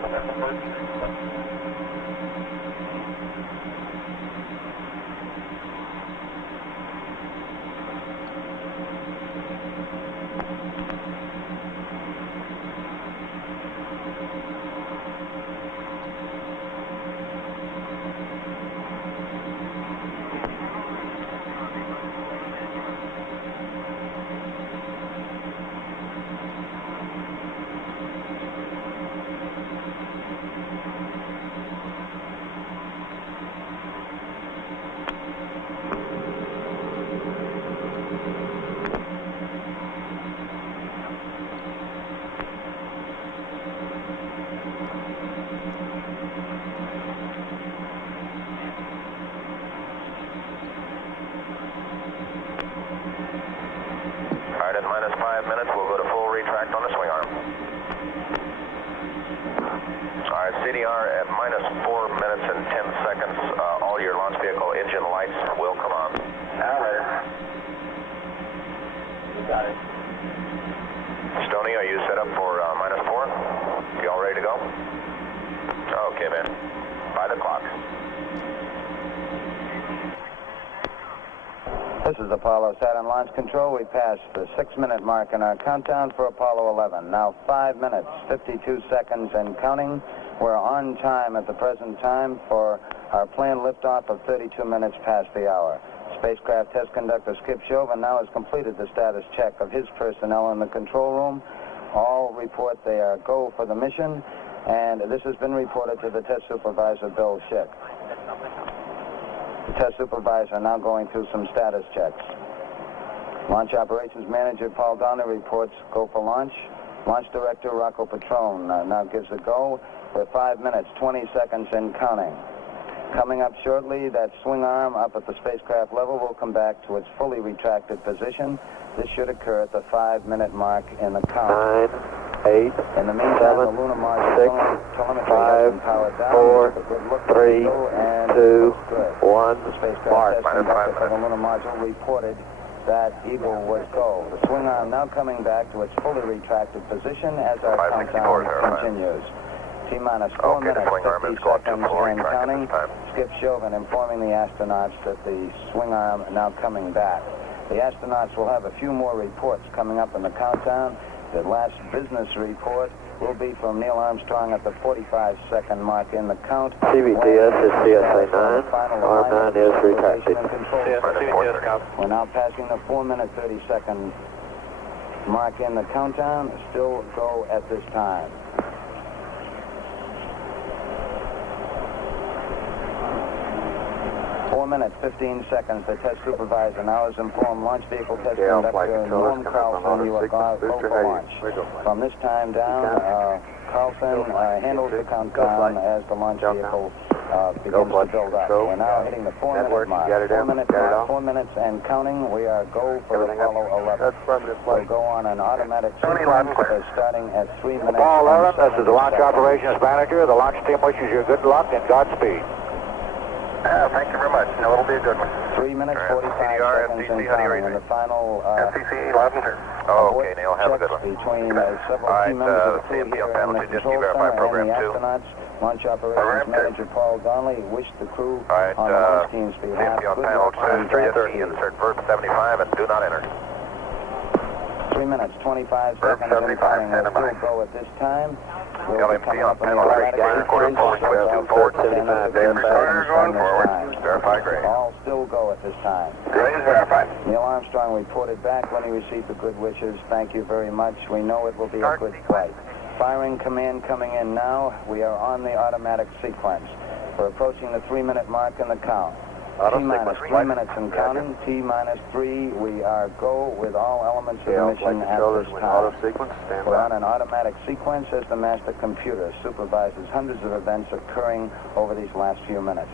In minus 5 minutes, we'll go to full retract on the swing arm. All right, CDR at minus 4 minutes and 10 seconds. All your launch vehicle engine lights will come on. You got it. Stoney, are you set up for minus 4? You all ready to go? Okay, man. By the clock. This is Apollo Saturn Launch Control. We passed the 6-minute mark in our countdown for Apollo 11. Now 5 minutes, 52 seconds and counting. We're on time at the present time for our planned liftoff of 32 minutes past the hour. Spacecraft test conductor Skip Chauvin now has completed the status check of his personnel in the control room. All report they are go for the mission, and this has been reported to the test supervisor, Bill Schick. The test supervisor now going through some status checks. Launch operations manager Paul Donner reports go for launch. Launch director Rocco Petrone now gives a go for 5 minutes, 20 seconds and counting. Coming up shortly, that swing arm up at the spacecraft level will come back to its fully retracted position. This should occur at the 5-minute mark in the count. 9, 8, in the meantime, 7, the lunar module telemetry 5, has been powered down. 4, Took a good look 3, and 2, good. 1, The spacecraft mark. test conductor for the lunar module reported that Eagle was go. The swing arm now coming back to its fully retracted position as our countdown continues. T-minus 4 minutes, 50 seconds and counting. Skip Chauvin informing the astronauts that the swing arm now coming back. The astronauts will have a few more reports coming up in the countdown. The last business report will be from Neil Armstrong at the 45-second mark in the count. CBTS is CSA 9. R9 is retracted. We're now passing the 4-minute, 30-second mark in the countdown. Still go at this time. 4 minutes, 15 seconds. The test supervisor now has informed launch vehicle test conductor Norm Carlson you are go for launch. From this time down, Carlson handles the countdown as the launch vehicle begins to build up. We're now hitting the 4-minute mark. 4 minutes and counting. We are go for Apollo 11. We'll go on an automatic sequence starting at 3 minutes. Apollo 11, this is the launch operations manager. The launch team wishes you good luck and Godspeed. Thank you very much. No, it'll be a good one. 3 minutes, 45 seconds and counting. And the final FCC 11, sir. Okay, Neil, have a good one. Between several key members of the crew here in the control center and the astronauts. Launch operations manager Paul Donnelly wished the crew on the launch team's behalf on good panel luck. 330, insert verb 75 and do not enter. 3 minutes, 25 seconds and counting. We'll still go at this time. LMP on panel 3, quarter forward, switch to forward, 75, going forward, verify grade. All still go at this time. Grade is verified. Neil Armstrong reported back when he received the good wishes. Thank you very much. We know it will be a good flight. Firing command coming in now. We are on the automatic sequence. We're approaching the 3-minute mark in the count. T-minus 3 minutes and counting. T-minus 3. We are go with all elements of the mission at this time. We're on an automatic sequence as the master computer supervises hundreds of events occurring over these last few minutes.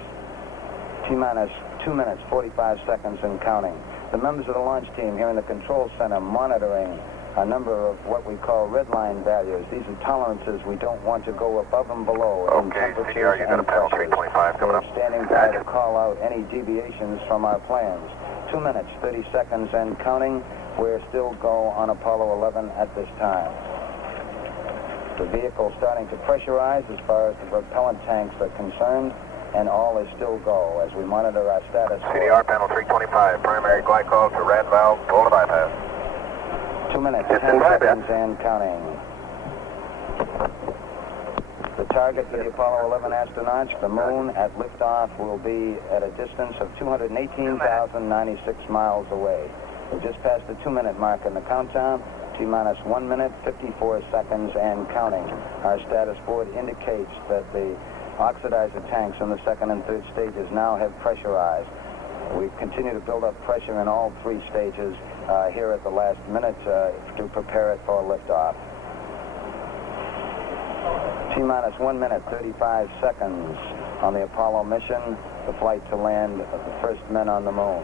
T-minus 2 minutes, 45 seconds and counting. The members of the launch team here in the control center monitoring a number of what we call red line values. These are tolerances we don't want to go above and below in temperatures CDR, you got a panel pressures. 325 coming up. We're standing by to call out any deviations from our plans. 2 minutes, 30 seconds and counting. We're still go on Apollo 11 at this time. The vehicle starting to pressurize as far as the propellant tanks are concerned, and all is still go as we monitor our status. CDR panel 325, primary glycol to rad valve, full to bypass. 2 minutes, 10 seconds and counting. The target for the Apollo 11 astronauts, the moon at liftoff, will be at a distance of 218,096 miles away. We just passed the 2-minute mark in the countdown. T-minus 1 minute, 54 seconds and counting. Our status board indicates that the oxidizer tanks in the second and third stages now have pressurized. We continue to build up pressure in all 3 stages here at the last minute to prepare it for liftoff. T-minus 1 minute, 35 seconds on the Apollo mission, the flight to land of the first men on the moon.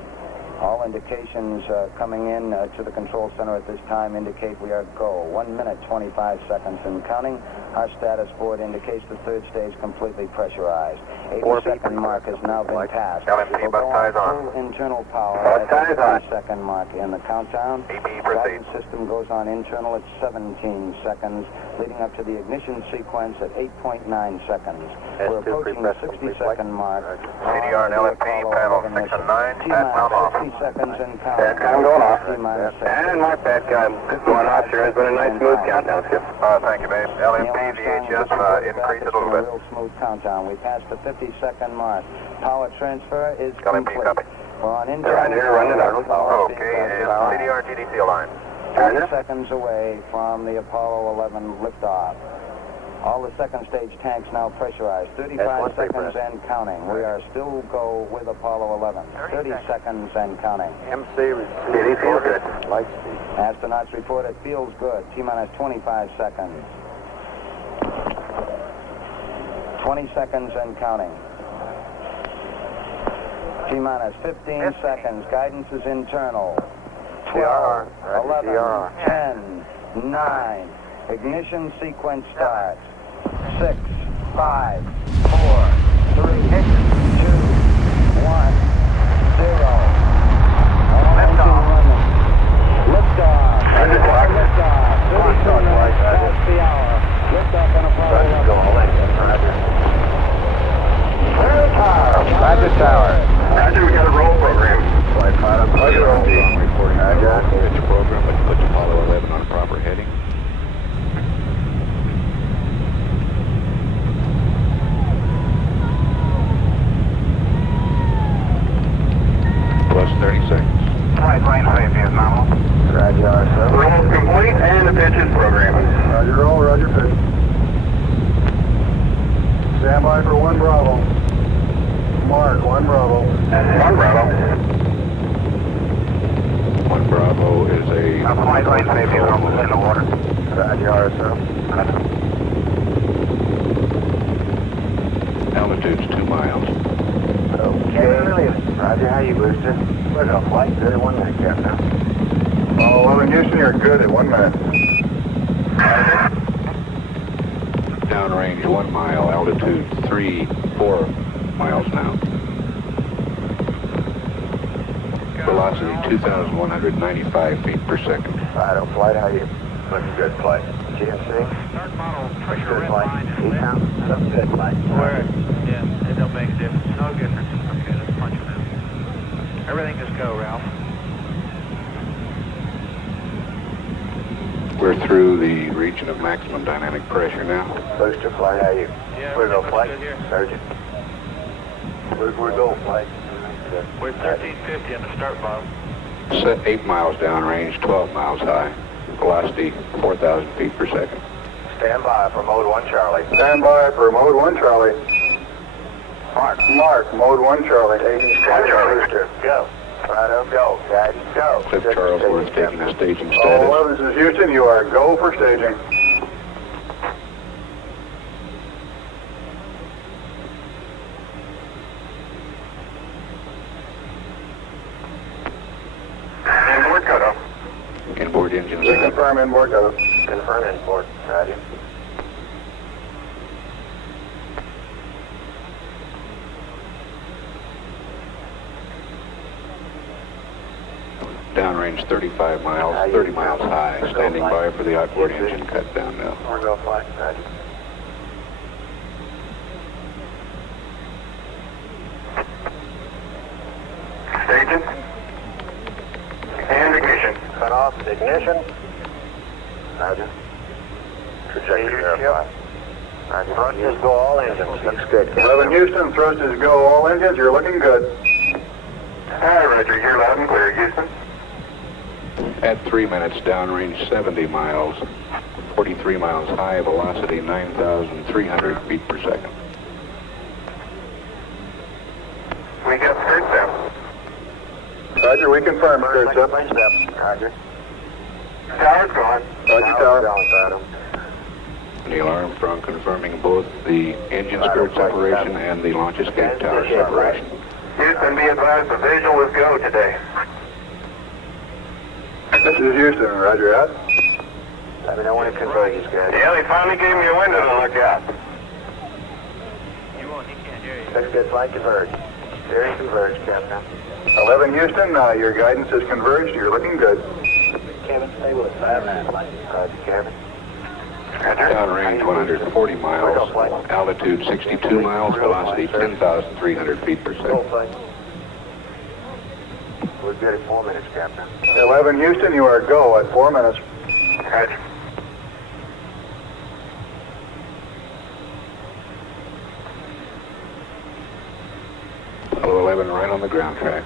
All indications coming in to the control center at this time indicate we are go. 1 minute, 25 seconds and counting. Our status board indicates the third stage completely pressurized. 80-second mark has now been passed. We'll go on full internal power at the 30-second mark in the countdown. Guidance system goes on internal at 17 seconds, leading up to the ignition sequence at 8.9 seconds. We're approaching the 60-second mark. CDR and LMP, panel 6 and 9, at count off. 50 seconds and counting. I'm going off. T-minus 6. And mark that, going off, sure. It's been a nice smooth countdown, Skip. Thank you, babe. LMP VHF, increase it a little bit. Real smooth countdown. We passed the 50-second mark. Power transfer is complete. We're on internal. Okay, and CDR GDC line. 30 seconds away from the Apollo 11 liftoff. All the second stage tanks now pressurized. 35 seconds and counting. We are still go with Apollo 11. 30 seconds and counting. MC, it feels good. Light speed. Astronauts report it feels good. T-minus 25 seconds. 20 seconds and counting. T-minus 15 seconds. Guidance is internal. 12, 11, 10, 9. Ignition sequence starts. 6, 5, 4, 3, 2, 1, 0. Liftoff. Liftoff. 32 minutes past the hour. Liftoff on Apollo 11. Roger, tower. Roger, we got a roll program. Flight pilot, reporting pitch program, which puts Apollo 11 on a proper heading. Plus 30 seconds. Flight line safe is nominal. Roger, RSO. Roll complete and the pitch is programming. Roger roll, roger pitch. Stand by for 1 Bravo. Mark, 1 Bravo. 1 Bravo. 1 Bravo is a... Flight line safe is almost in the water. Roger, RSO. Altitude's 2 miles. Okay. Roger, how you, Booster? We're going to flight 31 minutes, Captain. Apollo 11 Houston, you're good at 1 minute. Downrange 1 mile, altitude 4 miles now. Velocity 2,195 feet per second. Vital flight, how you? Looking good flight. GMC? Start model, pressure Good red flight. line. East Some good flight. Where? Yeah, it don't make a difference. No difference. Okay, let's punch it in. Everything is go, Ralph. We're through the region of maximum dynamic pressure now. Booster flight, how you? Yeah, We're going everything's flight, good here. Sergeant. We're going flight. We're 1350 on the start bottom. Set 8 miles downrange, 12 miles high. Velocity 4,000 feet per second. Stand by for mode 1 Charlie. Stand by for mode 1 Charlie. Mark, mode 1 Charlie. Staging Charlie. Booster, go. Righto, go. Guidance, go. Cliff Charlesworth taking a staging All status. 11, this is Houston, you are go for staging. Inboard cutoff. Inboard engines We are up. confirm inboard cutoff. Confirm inboard. Roger. Downrange 35 miles, 30 miles high. Standing by for the outboard engine cut down now. We're going flight. Roger. Staging. And ignition. Cut off ignition. Roger. Trajectory verified. Roger. Thrusters go all engines. Looks good. 11 Houston, thrusters go, all engines, you're looking good. Hi, Roger, you're loud and clear, Houston. At 3 minutes, downrange 70 miles, 43 miles high, velocity 9,300 feet per second. We got third step. Roger, we confirm, third step. Roger. Tower's gone. Roger, tower. Adam. Neil Armstrong confirming both the engine skirt separation and the launch escape tower separation. Houston, be advised the visual is go today. This is Houston, roger out. Let me know when it converges, guys. Yeah, they finally gave me a window to look out. You won't, he can't hear you. Looks good, flight converge. Steering converge, Captain. 11 Houston, your guidance is converged, you're looking good. Kevin, stay with us. Roger, Kevin. Downrange 140 miles, altitude 62 miles, velocity 10,300 feet per Go second. flight. We're good at 4 minutes, Captain. 11 Houston, you are go at 4 minutes. Roger. on the ground track.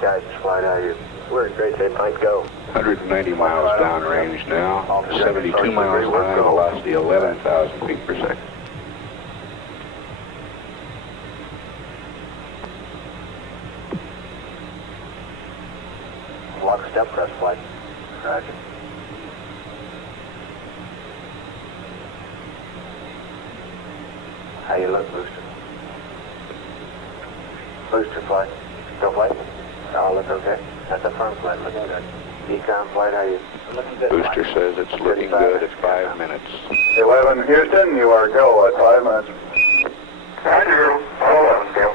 Guys, flight out here. We're in great shape. Mike, go. 190 miles downrange now, 72 miles high, velocity 11,000 feet per second. Lock step press flight. Roger. How you look, Booster? Booster flight. Go flight. Oh, look okay. That's a firm flight. Looking good. Decom flight, how you? Looking good. Booster says it's looking good at 5 minutes. 11 Houston, you are go at 5 minutes. Roger. 11, go.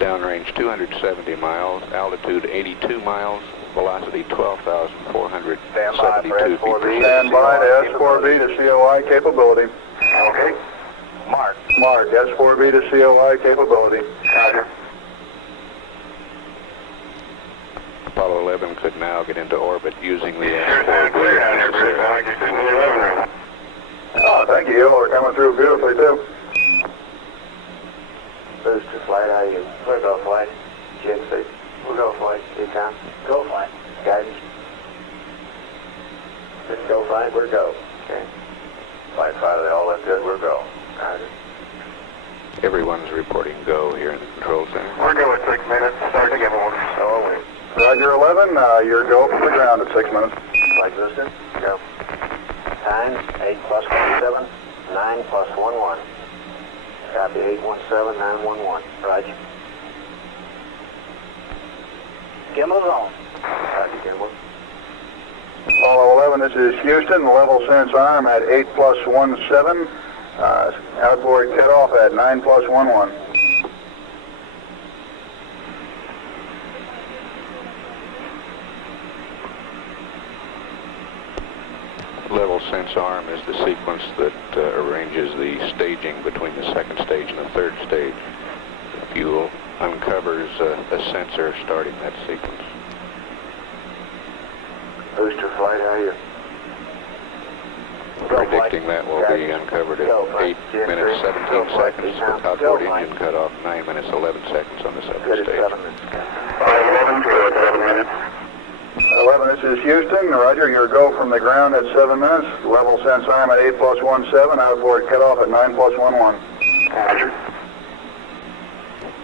Downrange 270 miles, altitude 82 miles, velocity 12,472 feet per second. Stand by to S4B to COI capability. Okay. Mark. Mark, S4B to COI capability. Roger. Apollo 11 could now get into orbit using the S4B. Oh, thank you. We're coming through beautifully, too. Booster flight, how you? We'll go flight. GNC. We'll go flight. Decom. Go flight. Guidance. Just go flight. We're go. Okay. Flight 5, they all look good. We're go. Roger. Everyone's reporting go here in the control center. We're go at 6 minutes. Start to get more. So are we. Roger 11, you're go from the ground at 6 minutes. Flight booster. Go. Times 8 plus 17, 9 plus 11. Copy 817-911. Roger. Gimbal on. Roger, Gimbal. Apollo 11, this is Houston, level sense arm at 8 plus 17, outboard cutoff at 9 plus 11. Level sense arm is the sequence that arranges the staging between the second stage and the third stage. Fuel uncovers a sensor starting that sequence. Booster flight, how are you? Predicting that will be uncovered at 8 minutes 17 seconds with outboard engine cutoff, 9 minutes 11 seconds on the second stage. 511 to 7 minutes. 11, this is Houston. Roger, your go from the ground at 7 minutes. Level sense arm at 8 plus 17, outboard cutoff at 9 plus 11. Roger.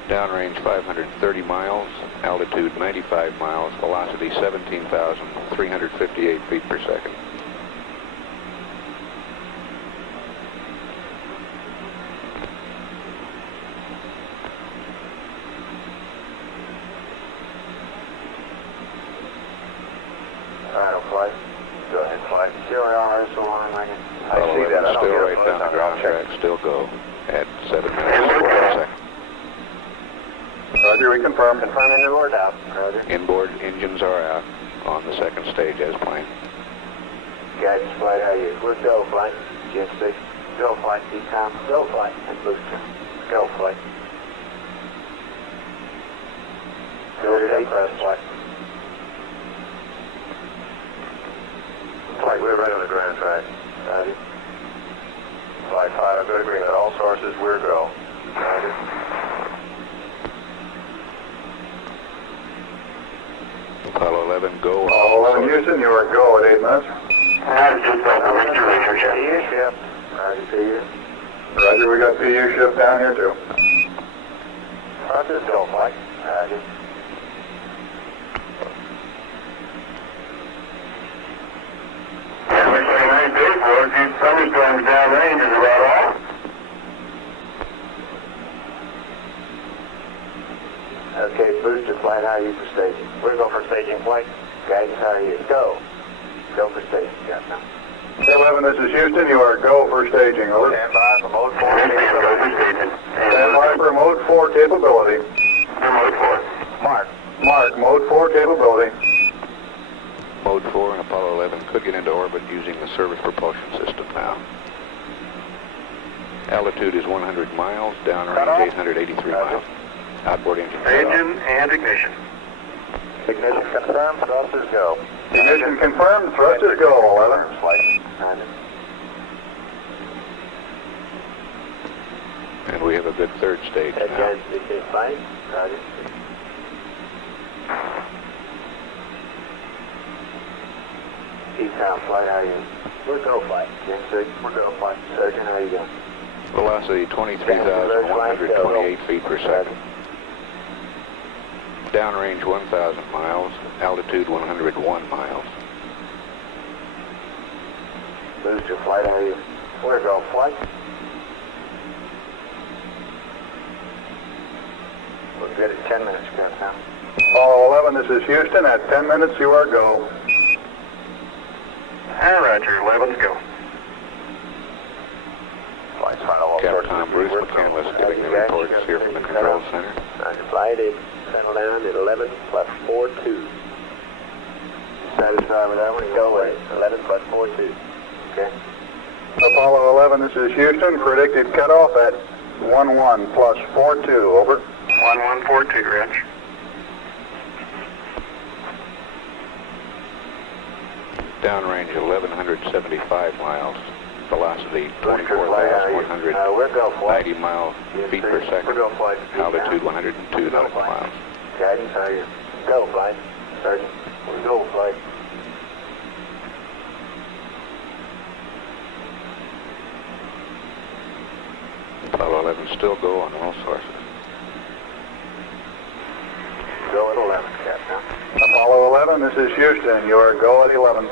Downrange 530 miles, altitude 95 miles, velocity 17,358 feet per second. Alright, flight. Go ahead, flight. CRR is the line, Megan. I Apollo see that. 11 I don't still get right down the ground track, still go at 7 minutes 12 seconds. Roger, we confirm. Confirm inboard out. Roger. Inboard engines are out on the second stage as planned. Guidance flight, how are you? We're go flight. GNC. Go flight. Decom. Go flight. And booster. Go flight. Go to press flight. Flight, we're right on the ground track. Roger. Flight 5, good agreement. All sources, we're go. Roger. Apollo 11, go. Apollo 11, Houston, you are go at 8 minutes. Roger, just PU shift. Roger, PU. Roger, we got PU shift down here too. Roger, go flight. Roger. Thunderstorms downrange is about all. Okay, booster flight, how are you for staging? We're going for staging flight. Guidance, how are you? Go. Go for staging, yes, now. 11, this is Houston, you are go for staging, over. Stand by for mode 4 capability. Stand by for mode 4 capability. Mode 4. Mark. Mark, mode 4 capability. Mode 4 and Apollo 11 could get into orbit using the service propulsion system now. Altitude is 100 miles, downrange 883 miles. Outboard engine cut off. Engine and ignition. Ignition confirmed, thrusters go. Ignition confirmed, thrusters go, 11. Flight. And we have a good third stage now. Flight. Roger. Eastbound flight, how are you? We're go flight. Yes, sir. We're go flight. Surgeon, how are you going? Velocity 23,128 feet per second. Downrange 1,000 miles, altitude 101 miles. Booster flight, how are you? We're go flight. We're good at 10 minutes, Captain. Apollo 11, this is Houston. At 10 minutes, you are go. Roger, 11's go. Flight's final, all sorts Captain of Bruce McCandless giving the reports here from the control center. Roger, flight is settle down at 11 plus 42. Satisfied with that one? Go away. 11 plus 42. Okay. Apollo 11, this is Houston. Predicted cutoff at 11 plus 42. Over. 1142, Rich. Downrange 1,175 miles. Velocity 24,190 feet per second. Altitude 102 nautical miles. Guidance, how are you? Go, flight. Sergeant. We go, flight. Apollo 11 still go on all sources. Go at 11, Captain. Apollo 11, this is Houston. You are go at 11.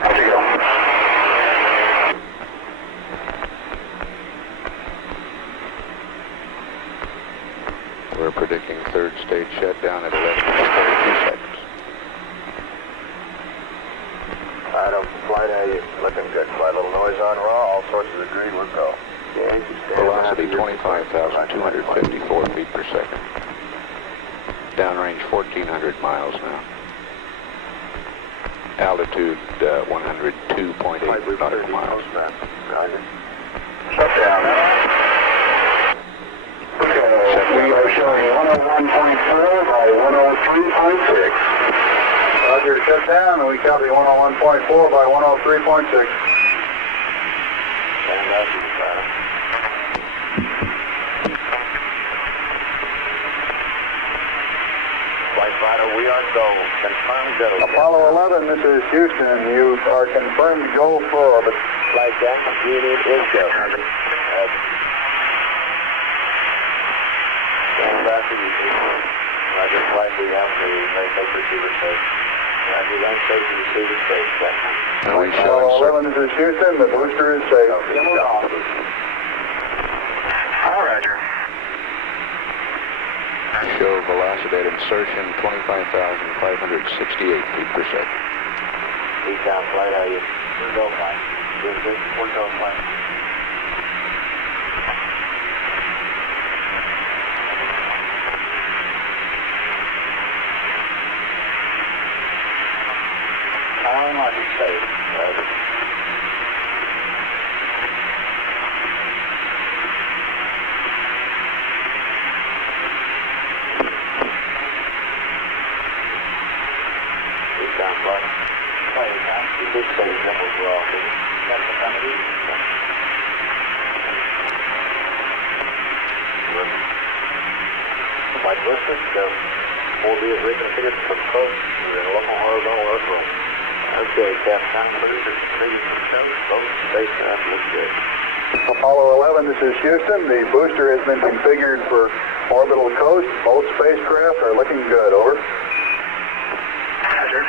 How's it going? We're predicting third stage shutdown at 11 minutes 32 seconds. Alright, up flight, how are you? Looking good. Flight, little noise on raw, all sorts of agreed, we'll go. Velocity 25,254 feet per second. Downrange 1,400 miles now. Altitude 102.8 nautical miles. Shutdown. Okay, we are showing 101.4 by 103.6. Roger, shutdown, and we copy 101.4 by 103.6. We are go. Confirmed go. Apollo 11, this is Houston. You are confirmed go for orbit. Flight deck, unit is go. Stand by for you, please. Roger, flight, we have the make receiver safe. Roger, land safety receiver safe, Captain. And we show Apollo 11, this is Houston. The booster is safe. Roger. Show velocity at insertion 25,568 feet per second. Eastbound flight, how are you? We're go flight. We're go flight. How much is safe? Roger. This thing numbers were off. That's the kind of reason. Flight listed, will be at Reagan tickets for the coast. We're in local horizontal airfield. Okay, Captain. Both spacecraft look good. Apollo 11, this is Houston. The booster has been configured for orbital coast. Both spacecraft are looking good. Over. Roger.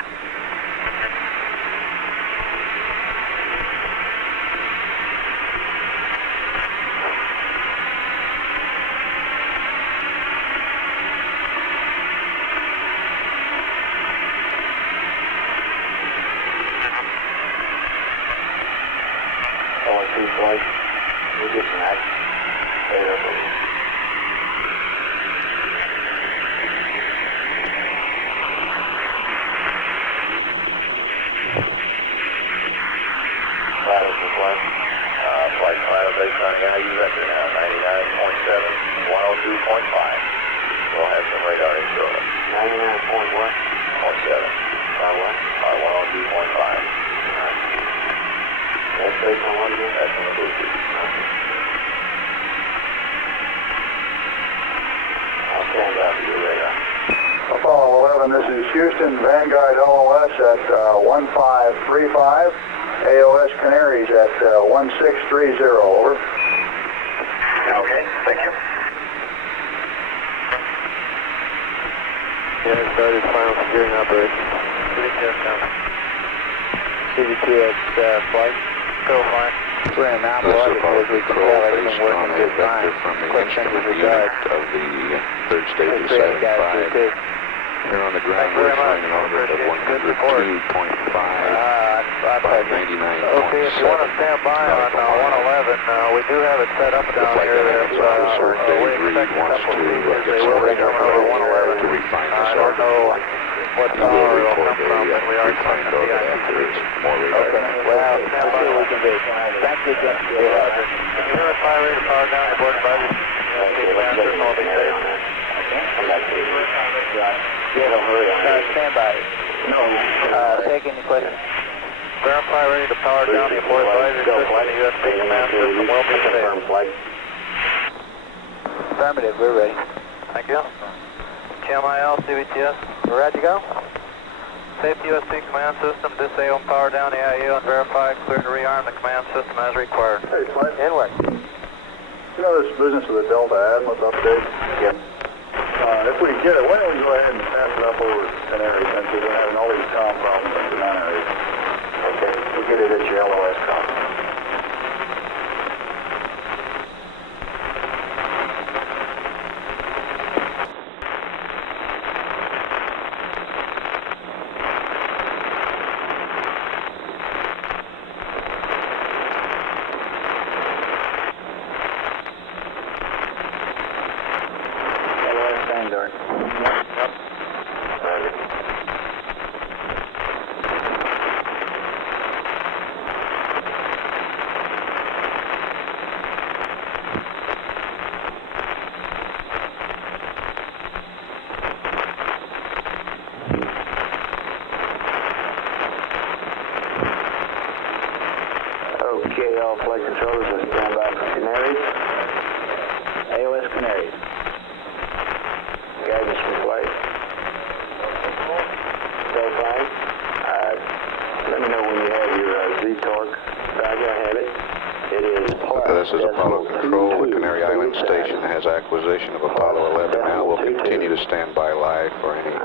Flight, we'll get some action. Apollo 11, this is Houston, Vanguard LOS at 1535, AOS Canaries at 1630, over. Okay, thank you. Yeah, started final securing operation. CVT at flight. Go fine. We're in a non-blood as we can tell everything working just fine. Quick changes regard. Of the third stage of 75. Here on the ground, we're showing an orbit of 102.5 by 99.7. Okay, if you want to stand by on 111, we do have it set up down here. Dynamics officer Dave Reed wants to get some radar to refine this orbit. What He will report a refined orbit after it's more radar. Okay, well, stand by what we can do. Thank you, Jeff. Can you hear us fire rate of power down aboard by the command system will be safe? Stand by. No. Take any questions. Verify ready to power down the abort advisory system and the USB command system will be safe. Affirmative, we're ready. Thank you. KMIL, CVTS, we're ready to go. Safety USB command system, disable and power down the IU and verify clear to rearm the command system as required. Hey, Slight. Inward. You know this business of the Delta Azimuth update? Yep. If we get it, why don't we go ahead and pass it up over Canary since we've been having all these comm problems with the non-areas. Okay, we'll get it at your LOS com. Okay, all flight controllers are stand by for Canaries. AOS Canaries. Guidance from flight. Go fine. Let me know when you have your Z-torque. Roger, I have it. It is plus. This is Apollo Control. The Canary Island Station has acquisition of Apollo 11 now. We'll continue to stand by live for any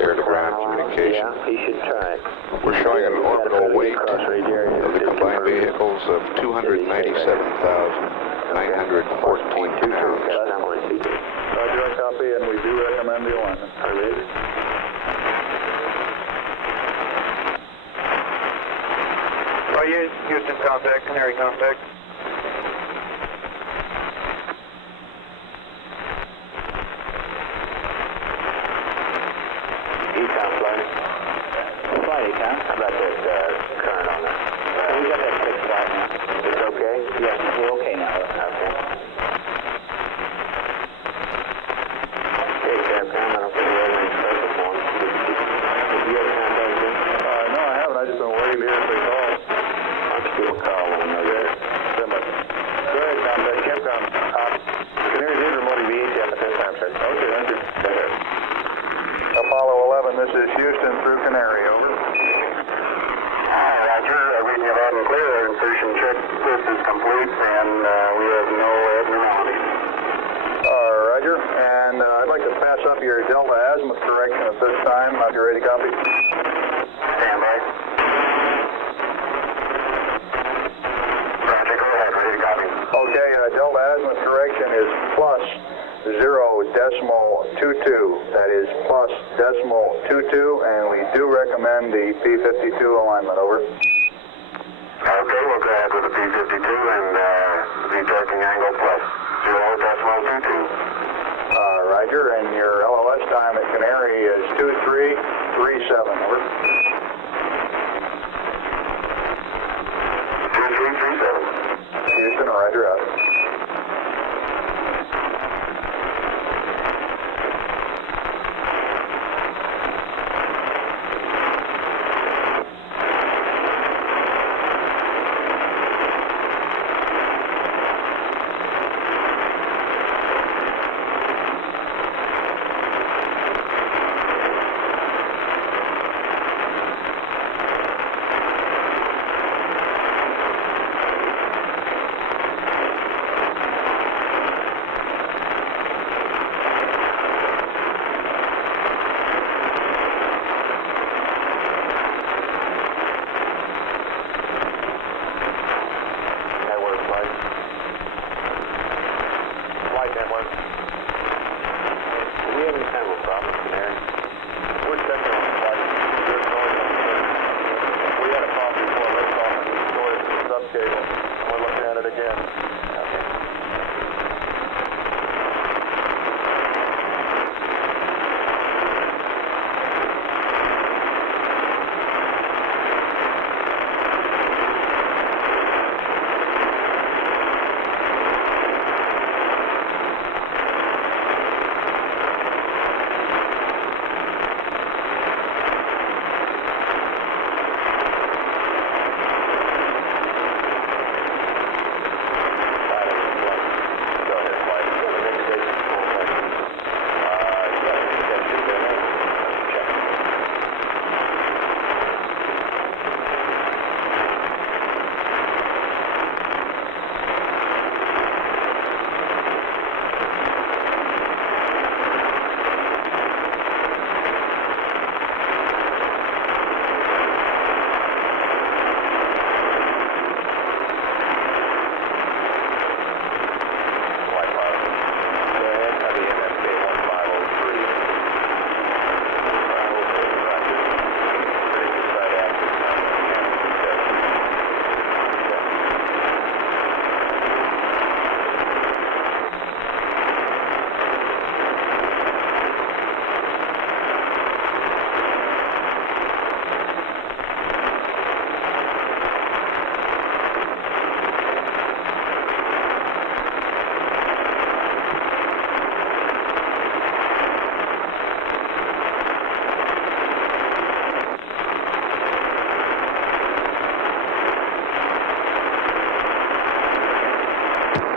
air-to-ground communication. Yeah, he should try it. We're showing an orbital weight of the combined vehicles of 297,914 pounds. Roger, I copy, and we do recommend the alignment. Oh, yeah, Houston contact, Canary contact. Econ flight. Flight Econ. How about that current on it? We got that fixed flight now. It's okay? Yes, we're okay now. Okay. Okay, Captain, I don't think we have any special form. Did you ever contact him? No, I haven't. I just been waiting here if they call. I'll just do a call when we know that. Go ahead, contact Capcom. Canaries is remote VHF at this time, sir. Okay, thank you. Apollo 11, this is Houston through Canary, over. Roger, reading it out and clear. Insertion checklist is complete, and we have no abnormalities. Roger, and I'd like to pass up your Delta Azimuth correction at this time. If you're ready to copy. Stand by. Roger, go ahead, ready to copy. Okay, Delta Azimuth correction is plus 0.22. That is plus 0.22, and we do recommend the P52 alignment, over. Okay, we'll go ahead with the P52 and Z-torquing angle plus 0.22. Roger, and your LOS time at Canary is 2337, over. 2337. Houston, roger, out. problem, Canary? We're checking on the flight. There's noise on the thing. We had a problem before liftoff and we stored it in the subcable. We're looking at it again. Okay.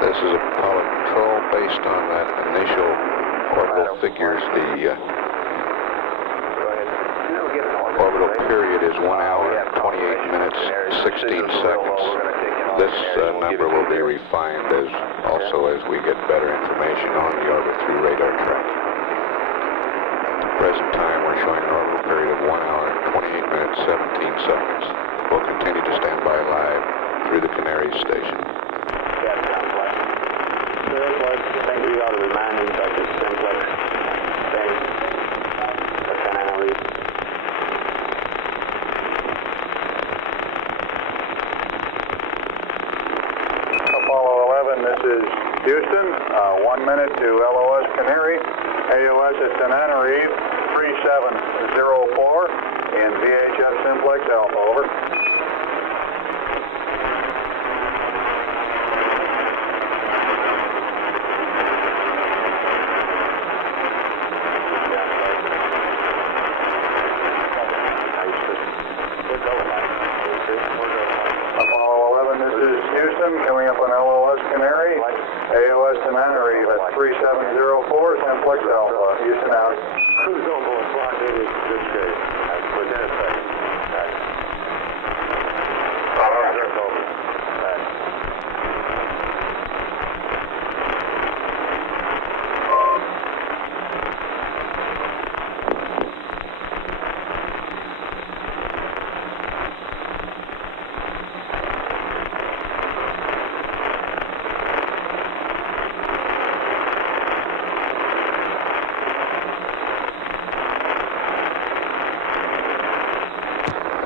This is Apollo Control. Based on that initial orbital figures, the orbital period is 1 hour, 28 minutes, 16 seconds. This number will be refined as we get better information on the orbit through radar tracking. At the present time, we're showing an orbital period of 1 hour, 28 minutes, 17 seconds. We'll continue to stand by live through the Canary station. I think we ought to remind him about this simplex thing. That's an hour read. Apollo 11, this is Houston. 1 minute to LOS Canary. AOS at Tenerife 3704 in VHF Simplex Alpha, over. Coming up on LOS Canary, AOS Tenerife at 3704, Simplex Alpha, Houston out. Cruise on board, flight data is good shape. Within a second. That's over.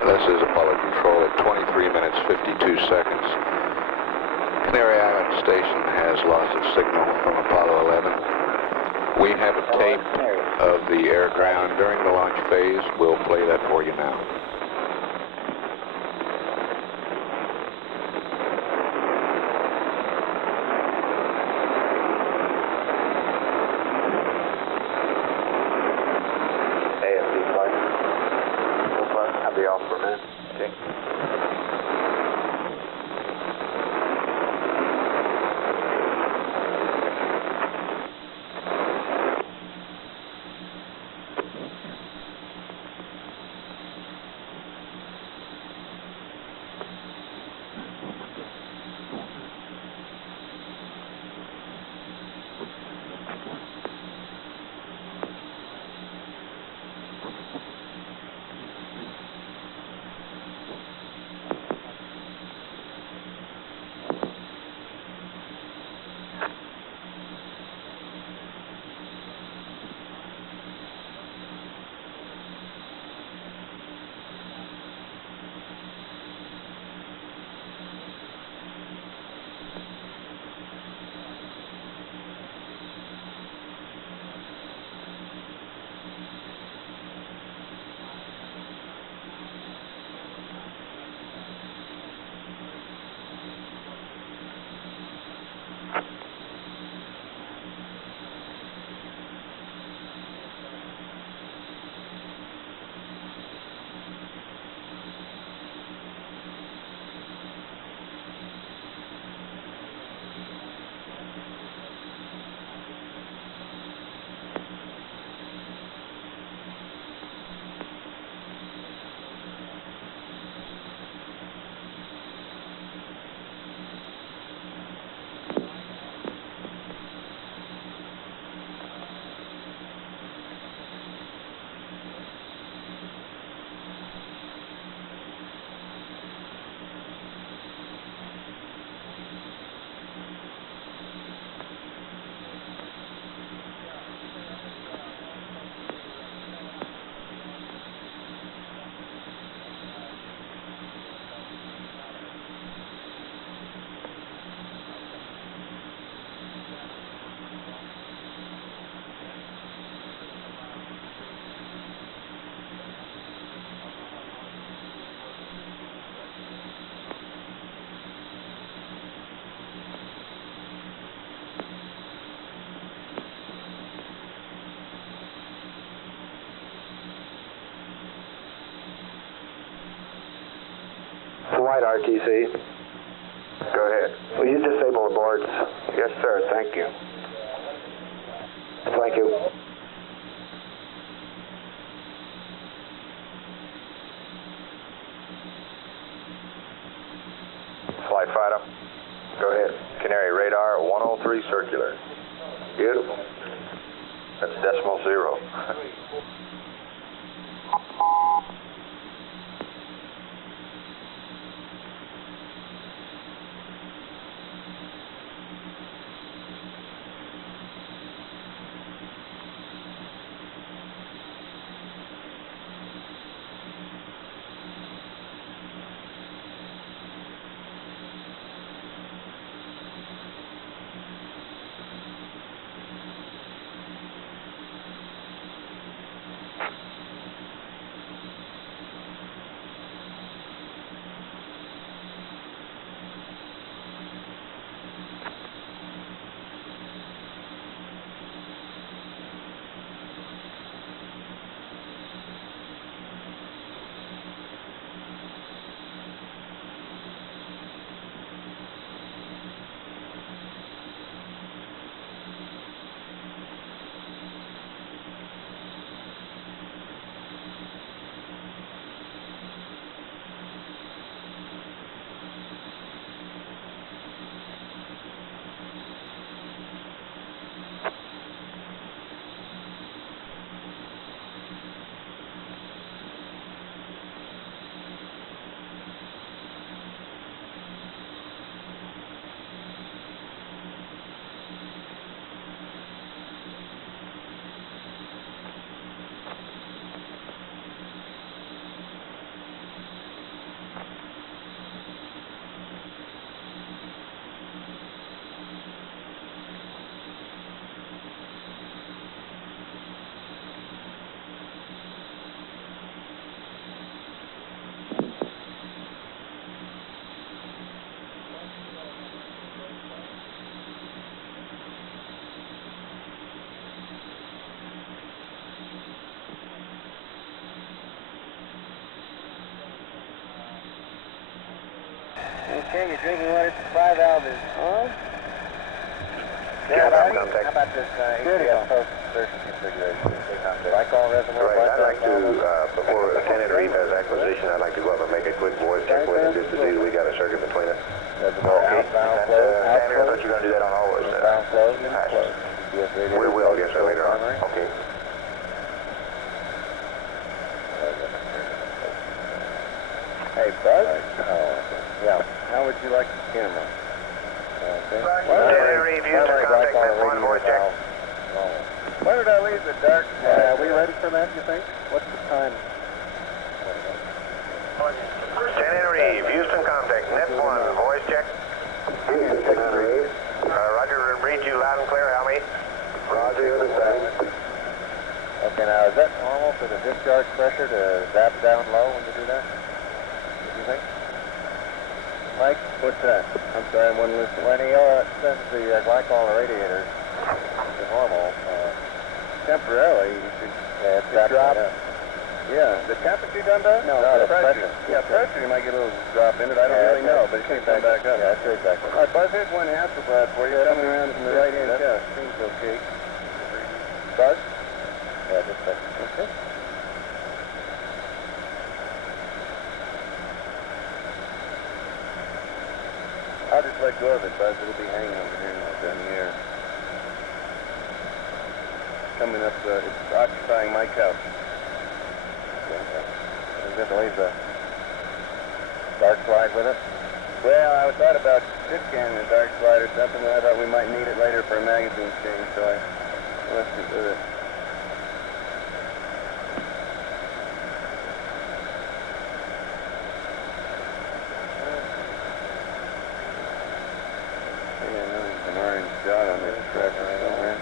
This is Apollo Control at 23 minutes, 52 seconds. Canary Island Station has loss of signal from Apollo 11. We have a tape of the air ground during the launch phase. We'll play that for you now. Be off for a minute. Okay. Flight RTC. Go ahead. Will you disable the boards? Yes, sir. Thank you. Thank you. Flight fighter. Go ahead. Canary radar 103 circular. Beautiful. That's decimal zero. Okay, your drinking water supply valve is on. Yeah, How contact. about this post insertion configuration? Glycol reservoir. Right, I'd like to, before Lieutenant Reeve has acquisition, I'd like to go up and make a quick voice check with him just to see that we got a circuit between us. Reservoir outbound That's, flow. Tanner, I thought you were going to do that on all those. Outbound flow. patches. Yes, We will, yes, sir, later on. Okay. Hey, Buzz? Yeah. How would you like the camera? Lieutenant Reeve, Houston, contact net 1, voice check. Where did I leave the dark? Are we ready for that, you think? What's the time? Lieutenant Reeve, Houston, contact net 1, voice check. Roger, read you loud and clear. How many? Roger, understand. Okay, now is that normal for the discharge pressure to zap down low when you do that? What do you think? Mike, what's that? I'm sorry, I wasn't listening. When he sends the glycol radiator to normal, temporarily you should drop. Yeah, the temperature done that? No, the pressure. Yeah, pressure, you might get a little drop in it. I don't really know, but it should come back up. Yeah, that's exactly. All right, Buzz, here's one Hasselblad for you. Coming around from the right-hand chest. Seems okay. Buzz? Yeah, just a second. Okay. I'll just let go of it, Buzz. It'll be hanging over here now down the air. Coming up, it's occupying my couch. I'm going to leave the dark slide with it. Well, I thought about this cannon a dark slide or something, and I thought we might need it later for a magazine change, so I left it with it. Yeah, I know there's an orange dot on this tracker somewhere.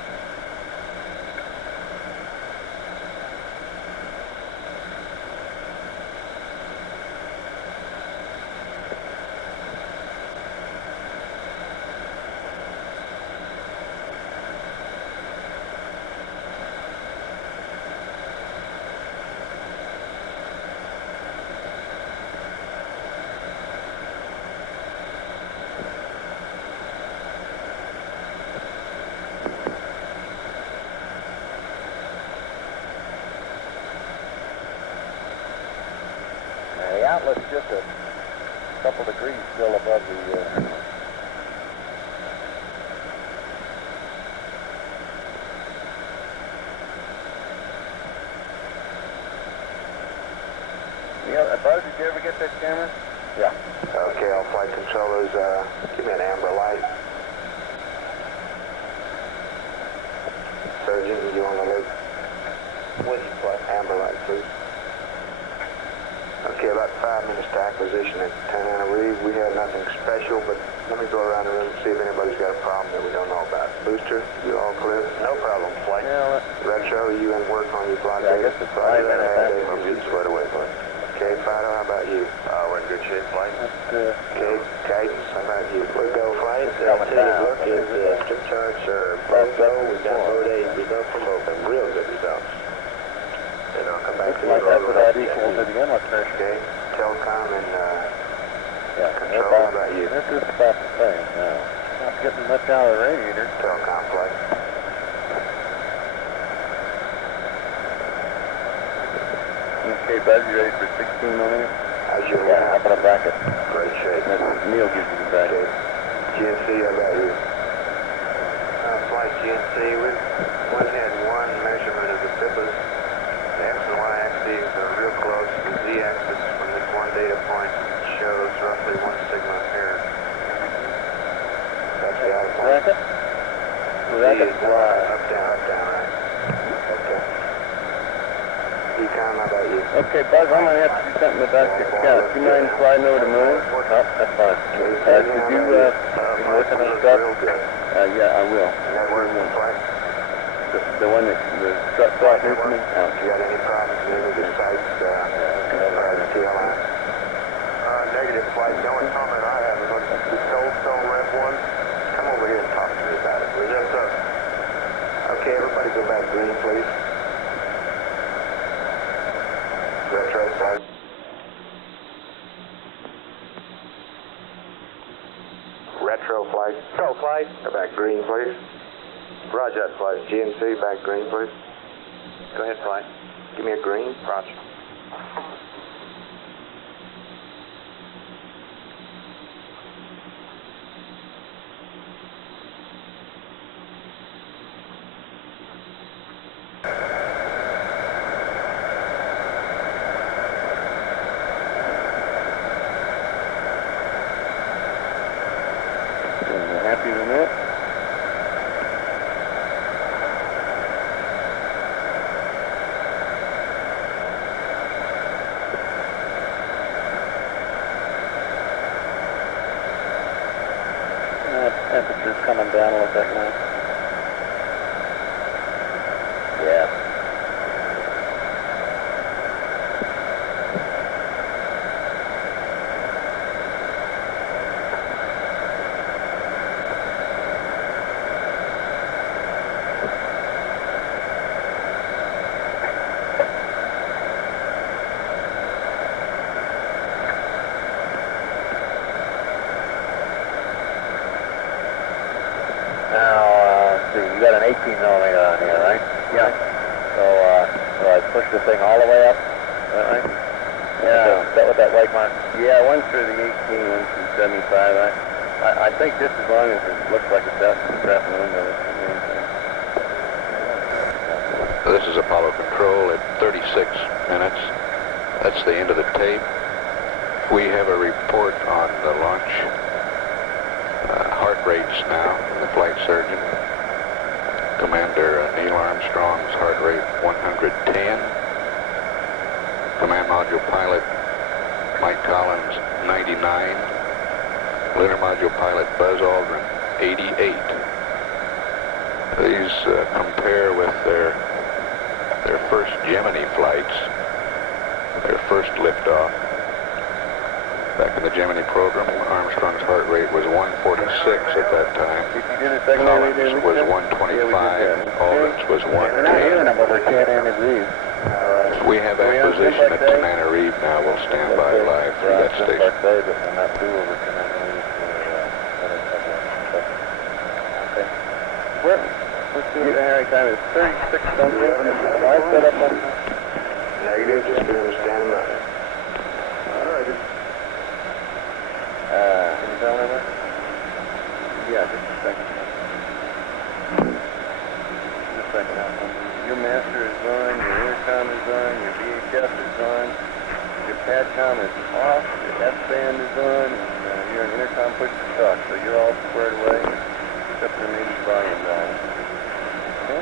outlet's just a couple degrees still above the... Buzz, did you ever get that camera? Yeah. Okay, all flight controllers, give me an amber light. Surgeon, you on the loop? What do you flight? Amber light, please. Okay, about 5 minutes to acquisition at 10 Anna Reeve. We have nothing special, but let me go around the room and see if anybody's got a problem that we don't know about. Booster, you all clear? No problem, flight. Yeah, Retro, you in work on your flight? I guess it's 5 minutes after we're good squared away, flight. Okay, Fido, how about you? we're in good shape, flight. Okay, Cadence, how about you? We go, flight. Coming down. Look at strip charts are both low. We got load 8 results from both of them. Real good results. And I'll come back to Like you. that's what that equals to the inlet pressure. Okay, telecom and Yeah, control, how about you? This is about the same now. Not getting much out of the radiator. Telecom flight. Okay, Buzz, you ready for 16 millimeters? How's your Yeah, how about a bracket? Great shape. Neil gives you the bracket. GNC, how about you? Flight GNC, we've only had one measurement of the FIPAs. The X and Y axes are real close. The Z axis from this one data point shows roughly 1 sigma here. That's the alpha point. Bracket? Bracket Z is Y. up, down, right? Okay. Econ, how about you? Okay, Buzz, I'm going to have to do something about your count. Do you mind sliding over to Moon? Oh, that's fine. Could you, work on the stuff? Real good. Yeah, I will. Network and flight. The one that, the strut flight needs me? Oh. You got any problems with any of the sites, the TLI? Negative flight. The only comment I have is on the Goldstone Rev 1. Come over here and talk to me about it, please. Yes, sir. Okay, everybody go back green, please. Retro flight. Retro flight. Go flight. Go back green, please. Roger that flight. GNC, back green, please. Go ahead, flight. Give me a green. Roger. Happy with that? Temperature's coming down a little bit now. Yeah. You got an 18 millimeter on here, right? Yeah. So I push the thing all the way up? Is that right? Yeah. Is that what that white mark? Yeah, one through the 18, one through 75. I think just as long as it looks like it's out in the trap window, it's the main thing. This is Apollo Control at 36 minutes. That's the end of the tape. We have a report on the launch heart rates now from the flight surgeon. Commander Neil Armstrong's heart rate 110. Command Module Pilot Mike Collins 99. Lunar Module Pilot Buzz Aldrin 88. These compare with their first Gemini flights, their first liftoff. Back in the Gemini program, Armstrong's heart rate was 146 at that time. Collins was 125, Aldrin's was 110. We have acquisition at 10 Anna Reeve now. We'll stand by live for that station. Let's see what the Harry time is. 36 something. I set up on... Negative, just standing by. All right, Can you tell me? Yeah, just a second. Just a second. Your master is on, your intercom is on, your VHF is on, your PADCOM is off, your S-band is on, and you're an intercom push to talk, so you're all squared away, except for maybe volume down. Okay?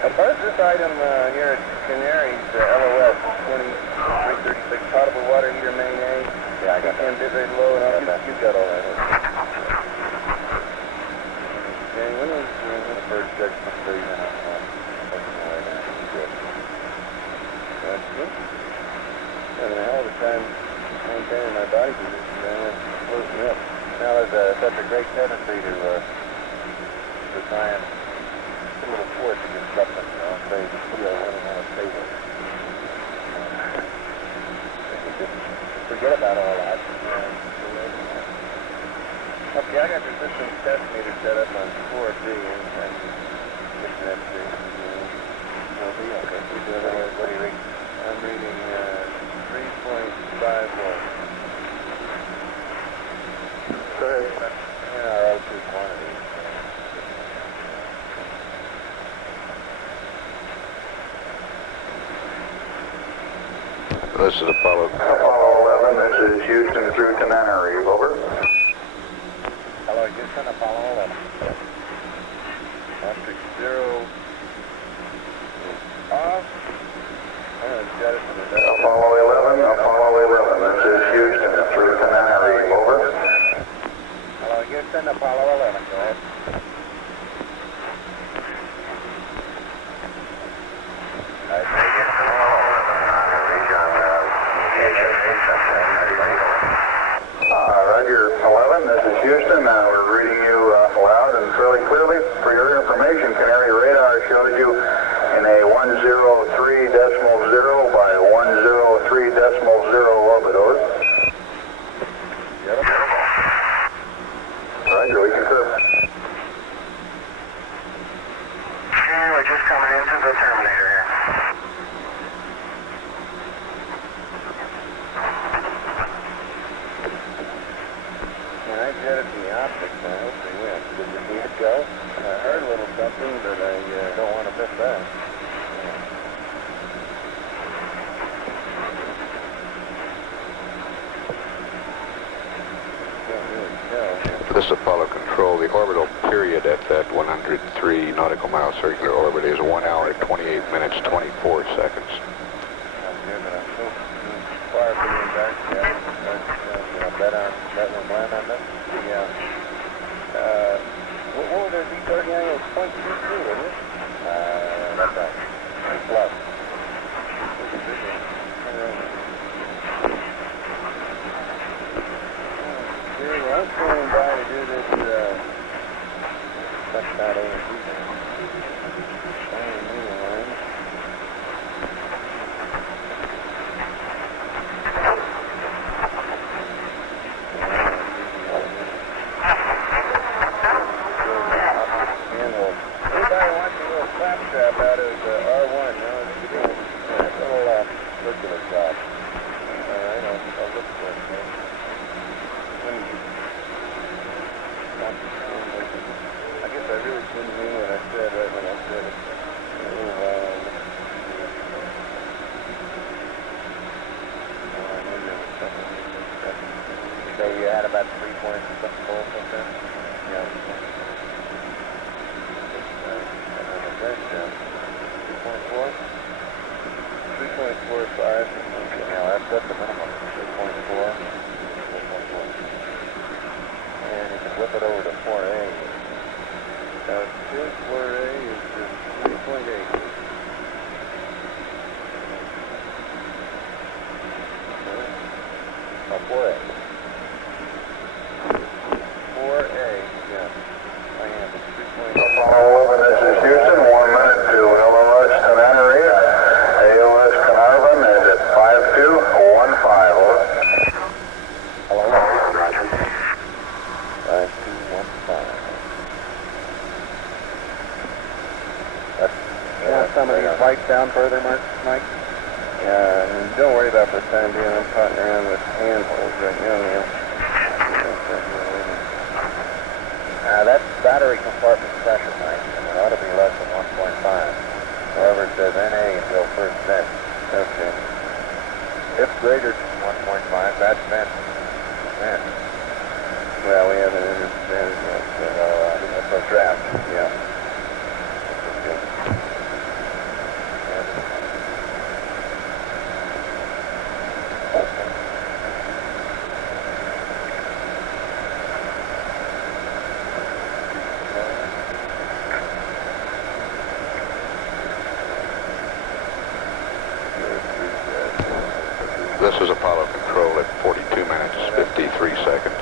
Above this item here at Canary's, LOS 2336, potable water heater main A. Yeah, I got that. Bit rate low, and you got all that. Okay, when was the first judgment for you? Good. That's good. Having a hell of a time maintaining my body condition, man. It's closing me up. Now there's such a great tendency to try and put a little force against something, you know, say the steel running on a table. Forget about all that. Okay, I got the system test meter set up on 4B and mission FC. Okay, we do it. What do you read? I'm reading 3.51. Go ahead. Yeah, O2 quantity. This is Apollo. Apollo 11, this is Houston through Tenerife, over. Hello, Houston, Apollo 11. Matrix 0 is off. Apollo 11, this is Houston through Tenerife, over. Hello, Houston, Apollo 11, go ahead. Roger, 11, this is Houston. We're reading you loud and fairly clearly. For your information, Canary radar shows you in a 103.0 by 103.0 orbital. Yep. Roger, we concur. Okay, we're just coming into the Terminator here. I jetted the optics, I hope they win. Did you see it go? I heard a little something, but I don't want to miss that. Can't really tell. This is Apollo Control. The orbital period at that 103 nautical mile circular orbit is 1 hour, 28 minutes, 24 seconds. I'm good, but I'm so far from being back yet. Bet one land on this. What would it be, 30 angle? 0.22, wouldn't it? That's right. Plus. Okay, well, I'm going by to do this, that's not A&P. Claptrap out of R1, no, it's a little circular job. Alright, I'll look for it. I guess I really didn't mean what I said right when I said it. So you had about 3 points or something both up there? Yeah. 3.4? 3.45. Okay, now that's the minimum. 3.4. And you can flip it over to 4A. Now, 4A is 3.8. Oh, 4A. 4A, yeah. I am. It's 3.8. Apollo 11, this is Houston. 1 minute to LOS Tenerife. AOS Carnarvon is at 5215. Over. Hello, Roger. 5215. Want some of these lights down further, Mike? Don't worry about the time being. I'm potting around with handholds right now, Neil. That battery compartment pressure tank, it ought to be less than 1.5. However, it says NA until first vent. Okay. If greater than 1.5, that's vent. Vent. Well, we haven't understood yet, so for draft, yeah. This is Apollo Control at 42 minutes, 53 seconds.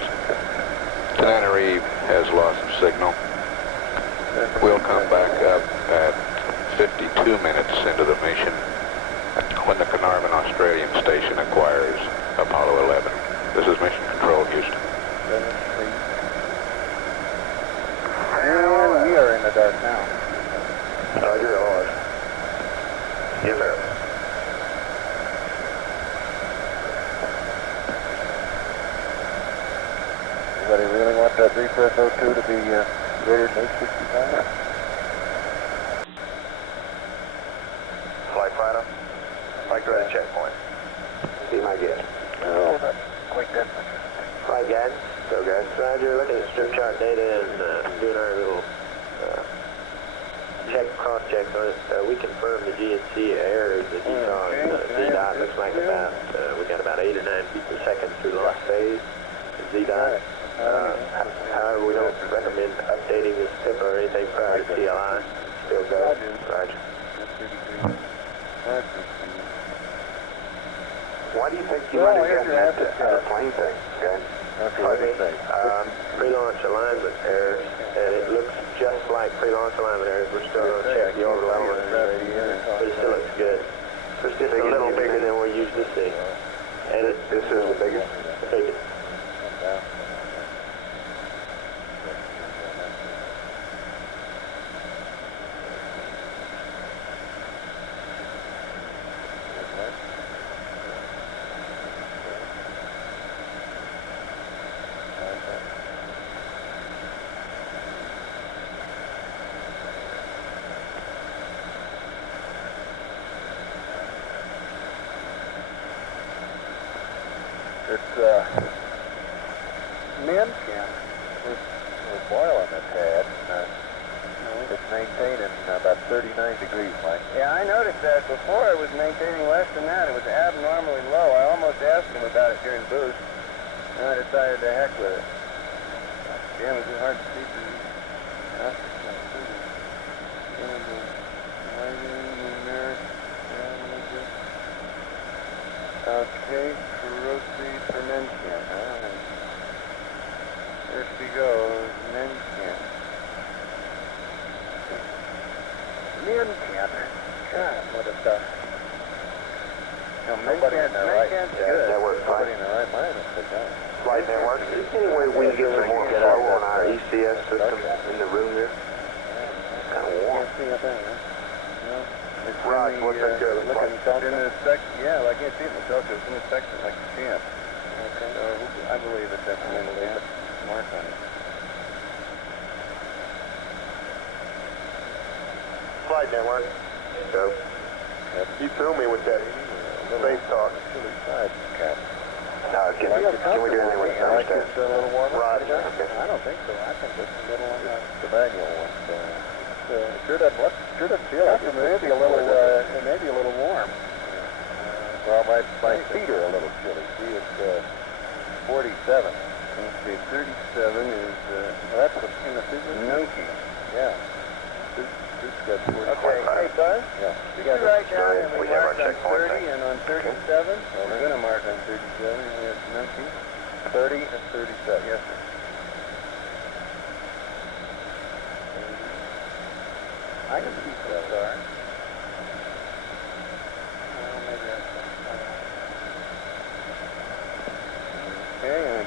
Tenerife has lost signal. We'll come back up at 52 minutes into the mission when the Carnarvon Australian station acquires Apollo 11. This is Mission Control, Houston. And we are in the dark now. Roger, Lord. Yes, sir. Anybody really want that repress O2 to be greater than 865? Flight fighter. Flight to the checkpoint. Be my guest. No, not quite that much. Flight guidance. Go, guys. Roger, looking at strip chart data and doing our little cross-checks on it. We confirmed the GNC errors that you saw in Z-dot. Looks like about, we got about 8 or 9 feet per second through the last phase. Z-dot. However, we don't recommend updating this PIPA or anything prior to CLI. Still go. Roger. Why do you think you might have gotten that plane thing? Okay. Pre-launch alignment errors, and it looks just like pre-launch alignment errors. We're still going to check the orbital elements, but it still looks good. It's just a little bigger than we're used to seeing. And This is the biggest? The biggest. Min camp was boiling the pad. It's maintaining about 39 degrees, Mike. Yeah, I noticed that before it was maintaining less than that. It was abnormally low. I almost asked him about it during boost, and I decided to heck with it. Damn, is it hard to see through these? Okay, corrosive for men camp. There she goes, men camp. Men camp. God, what a stuff. No, men camp's good. Network Nobody in the right mind will pick up. Flight network. Is there any way we can get some more flow on our ECS system in the room here? It's kind of warm. Can't see a thing, huh? No. It's Rod, really, what's that good? looking in the section, yeah, I can't see it myself, it's in the section like a champ. Okay. So I believe it's definitely mark on it. Flight network. Go. You threw me with that space talk. Chilly side cap. Can we do anything with I like this a little warmer. Roger. Okay. I don't think so. I think it's a little on the manual one. Sure doesn't feel like it. Maybe a little warm. Well, my feet are a little chilly. See, it's 47. Okay, 37 is, That's in the Nunki. Yeah. this got 40. Okay, hey, Buzz? Yeah. You write down and We we have our marked on checkpoint 30 and on 37? Well, we're going to mark on 37, and we have Nunki. 30 and 37. Yes, sir. I can see the star. Well, maybe that's okay, and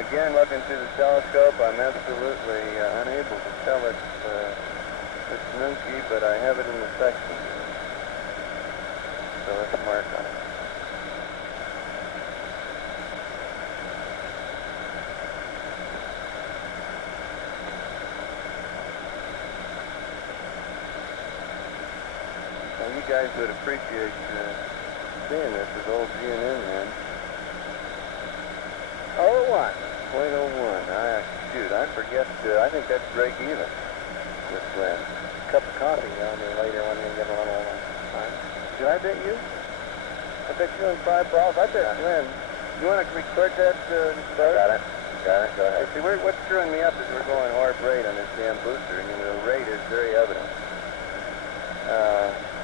again, looking through the telescope, I'm absolutely unable to tell it's Nunki, but I have it in the section. so let's mark on it. Well, you guys would appreciate seeing this as old G&N men. 0.01. 0.01. Shoot, I forget. I think that's break even with Glenn. Cup of coffee on me later when you get a little time. Did I bet you? I bet you on 5 balls. I bet Glenn. You want to record that, start? Got it. Got it. Go ahead. See, what's screwing me up is we're going orb rate on this damn booster, and the rate is very evident.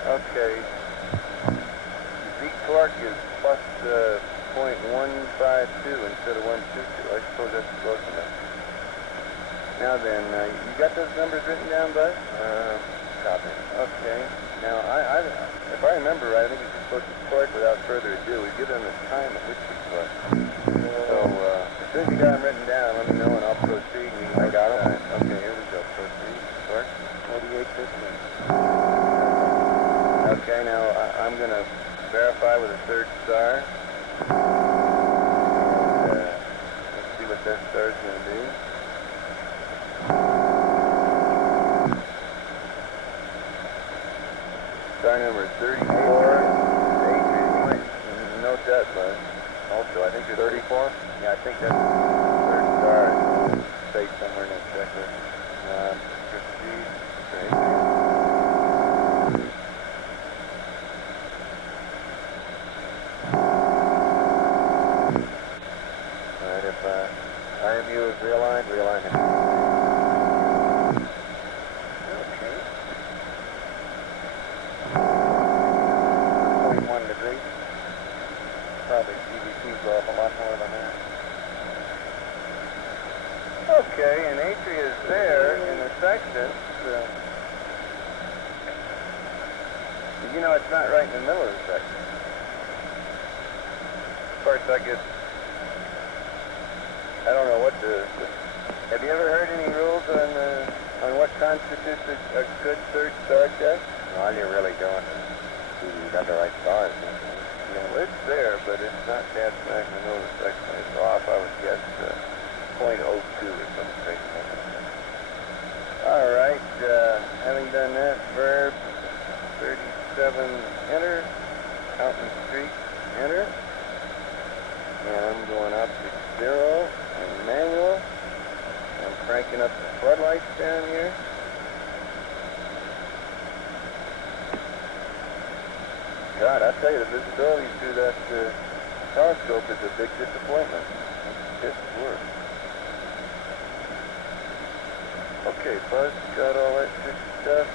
Okay. Z torque is plus 0.152 instead of 122. I suppose that's close enough. Now then, you got those numbers written down, Bud? Copy. Okay. Now, if I remember right, I think we're supposed to torque without further ado. We give them the time at which we torque. So, as soon as you got them written down, let me know and I'll proceed. And you can I got them. Okay, here we go. Proceed. Torque. 48.15. Okay, now I'm going to verify with a third star. And, let's see what that star is going to be. Star number 34. Note that, Bud. Also, I think it's 34. Yeah, I think that's the third star. Say somewhere in that checklist. Proceed. Straight. Alright, if IMU is realigned, realign it. Okay. 41 degrees. Probably CVT's off a lot more than that. Okay, and Atria is there in the section. You know, it's not right in the middle of the section. Of course, I guess, I don't know what have you ever heard any rules on what constitutes a good third star test? All you're really doing is see you got the right stars. Yeah, well, it's there, but it's not that smack in the middle of the section. It's off, I would guess, 0.02 or something crazy like that. All right, having done that, verb 37, enter. Counting streak, enter. And I'm going up to 0 and manual. I'm cranking up the floodlights down here. God, I tell you, the visibility through that telescope is a big disappointment. It's worse. Okay, Buzz got all that good stuff.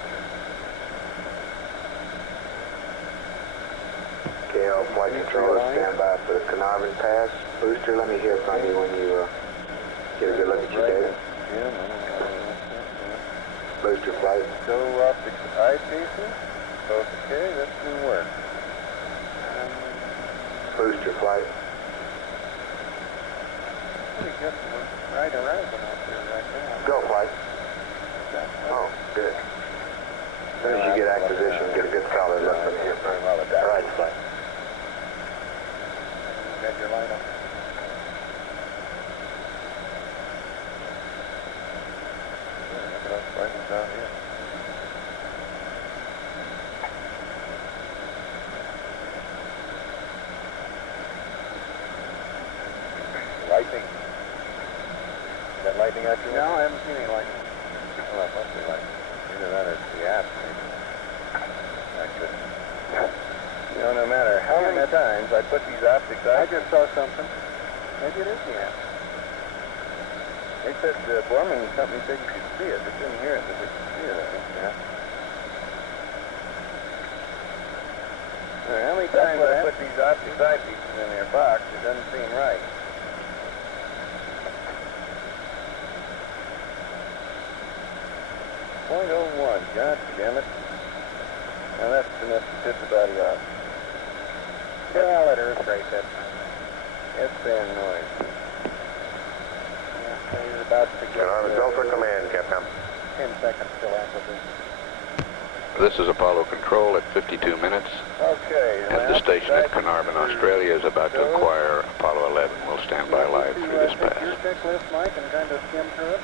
KL Flight Controller, stand by for the Carnarvon Pass. Booster, let me hear from you when you get a good look at your data. Yeah, Booster flight. go up the eyepieces. Okay, that's good work. Booster flight. We got one right horizon out there right now. Go flight. Oh, good. As soon as you get acquisition, get a good solid look from here. Right flight. Got your light on. Look at those fighters out here. Lightning. Is that lightning out there? No, I haven't seen any lightning. Well, it must be lightning. Either that or it's the app, maybe. I couldn't. You know, no matter how many times I put these optics out. I just saw something. Maybe it is the app. They said the Borman company said you could see it. They couldn't hear it, but they could see it, I think. Yeah. All right, how many times I put these optic eyepieces in their box, it doesn't seem right. .01, God damn it. Now that's enough to tip the body off. Yeah, let her break it. It's fan noise. Okay, he's about to get Carnarvon, go for command, Capcom. 10 seconds till acquisition. This is Apollo Control at 52 minutes, Okay. and the station at Carnarvon, Australia is about to acquire Apollo 11. We'll stand by live through this Take your pass. checklist, Mike, and kind of skim through it.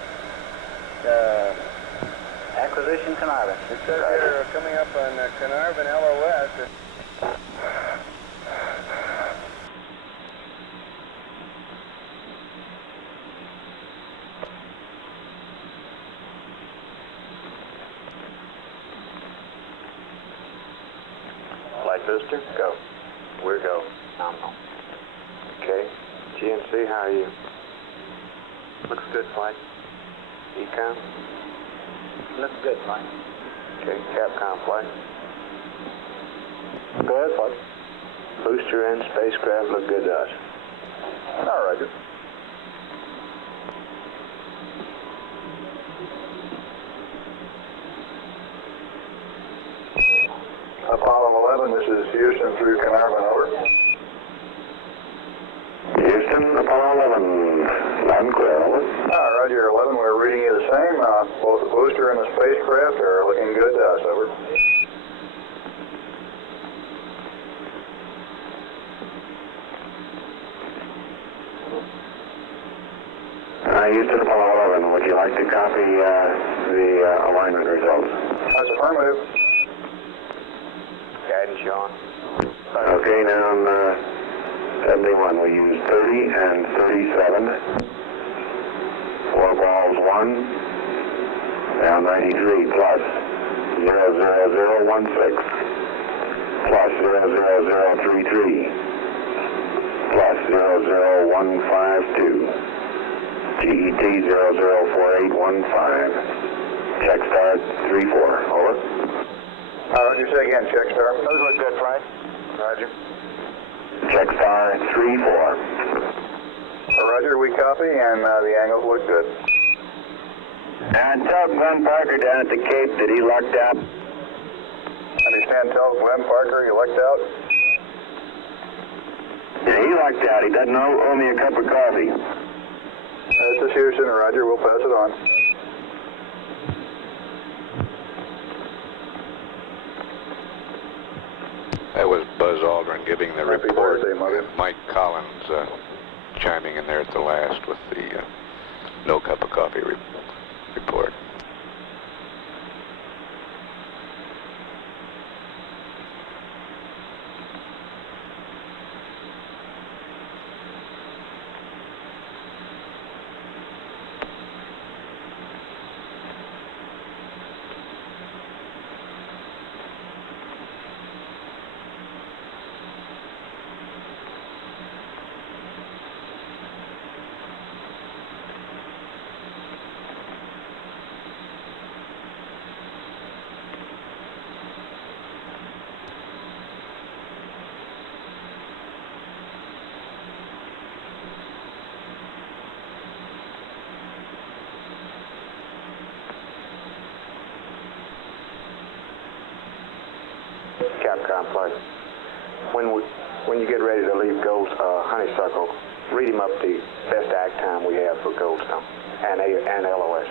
Acquisition Carnarvon. It says here, coming up on Carnarvon LOS. Flight visitor, go. We're go. Nominal. Okay. GNC, how are you? Looks good, flight. Econ? Looks good, Mike. Okay. Capcom flight. Good, Mike. Booster and spacecraft look good to us. All right. Apollo 11, this is Houston through Carnarvon, over. Houston, Apollo 11, loud and clear, over. Roger, 11, we're reading you the same. Both the booster and the spacecraft are looking good to us, over. Houston, Apollo 11, would you like to copy the alignment results? That's affirmative. Guidance, Sean. Okay, now on 71, we use 30 and 37. 4 balls 1. Down 93 plus 00016 plus 00033 plus 00152. GET 004815. Check start 34. Over. Roger, say again, check star. Those look good, flight. Roger. Check star 34. Roger, we copy, and the angles look good. Tell Glenn Parker down at the Cape that he lucked out. Understand, tell Glenn Parker you lucked out. Yeah, he lucked out. He doesn't owe me a cup of coffee. This is Houston, Roger, we'll pass it on. That was Buzz Aldrin giving the Happy report. birthday, Mother. And Mike Collins chiming in there at the last with the no cup of coffee report. Capcom flight. When you get ready to leave Honeysuckle, read him up the best act time we have for Goldstone and LOS.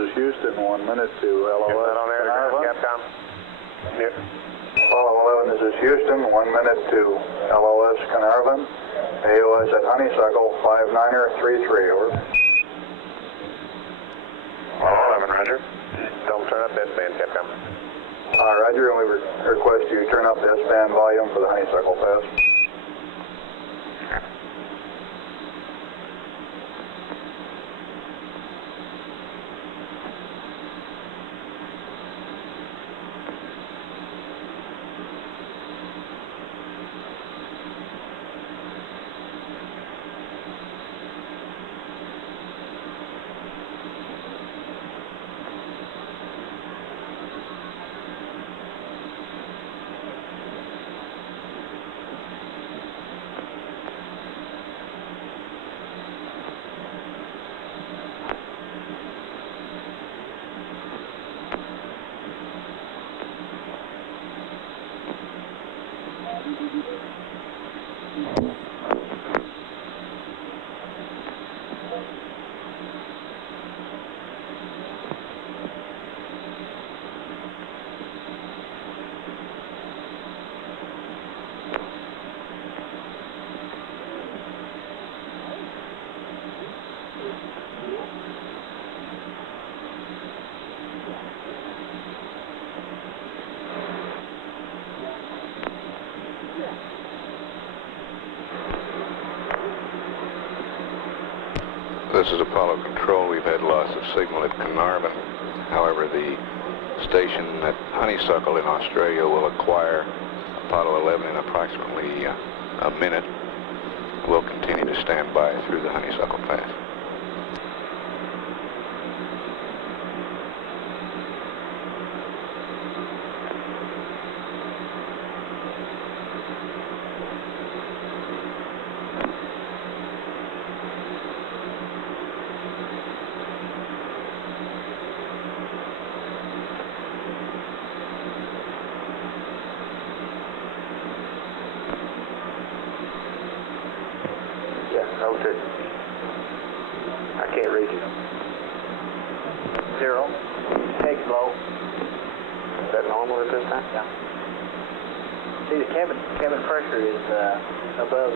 is Houston, 1 minute to LOS. Is that on there, Capcom? Yep. Apollo 11, this is Houston, 1 minute to LOS Carnarvon. AOS at Honeysuckle, 59er33, over. Apollo 11, roger. Don't turn up S-band, Capcom. Roger, and we request you turn up the S-band volume for the Honeysuckle pass. This is Apollo Control. We've had loss of signal at Carnarvon. However, the station at Honeysuckle in Australia will acquire Apollo 11 in approximately a minute. We'll continue to stand by through the Honeysuckle pass. Hold it. I can't read you. 0. Take slow. Is that normal at this time? Yeah. See, the cabin pressure is above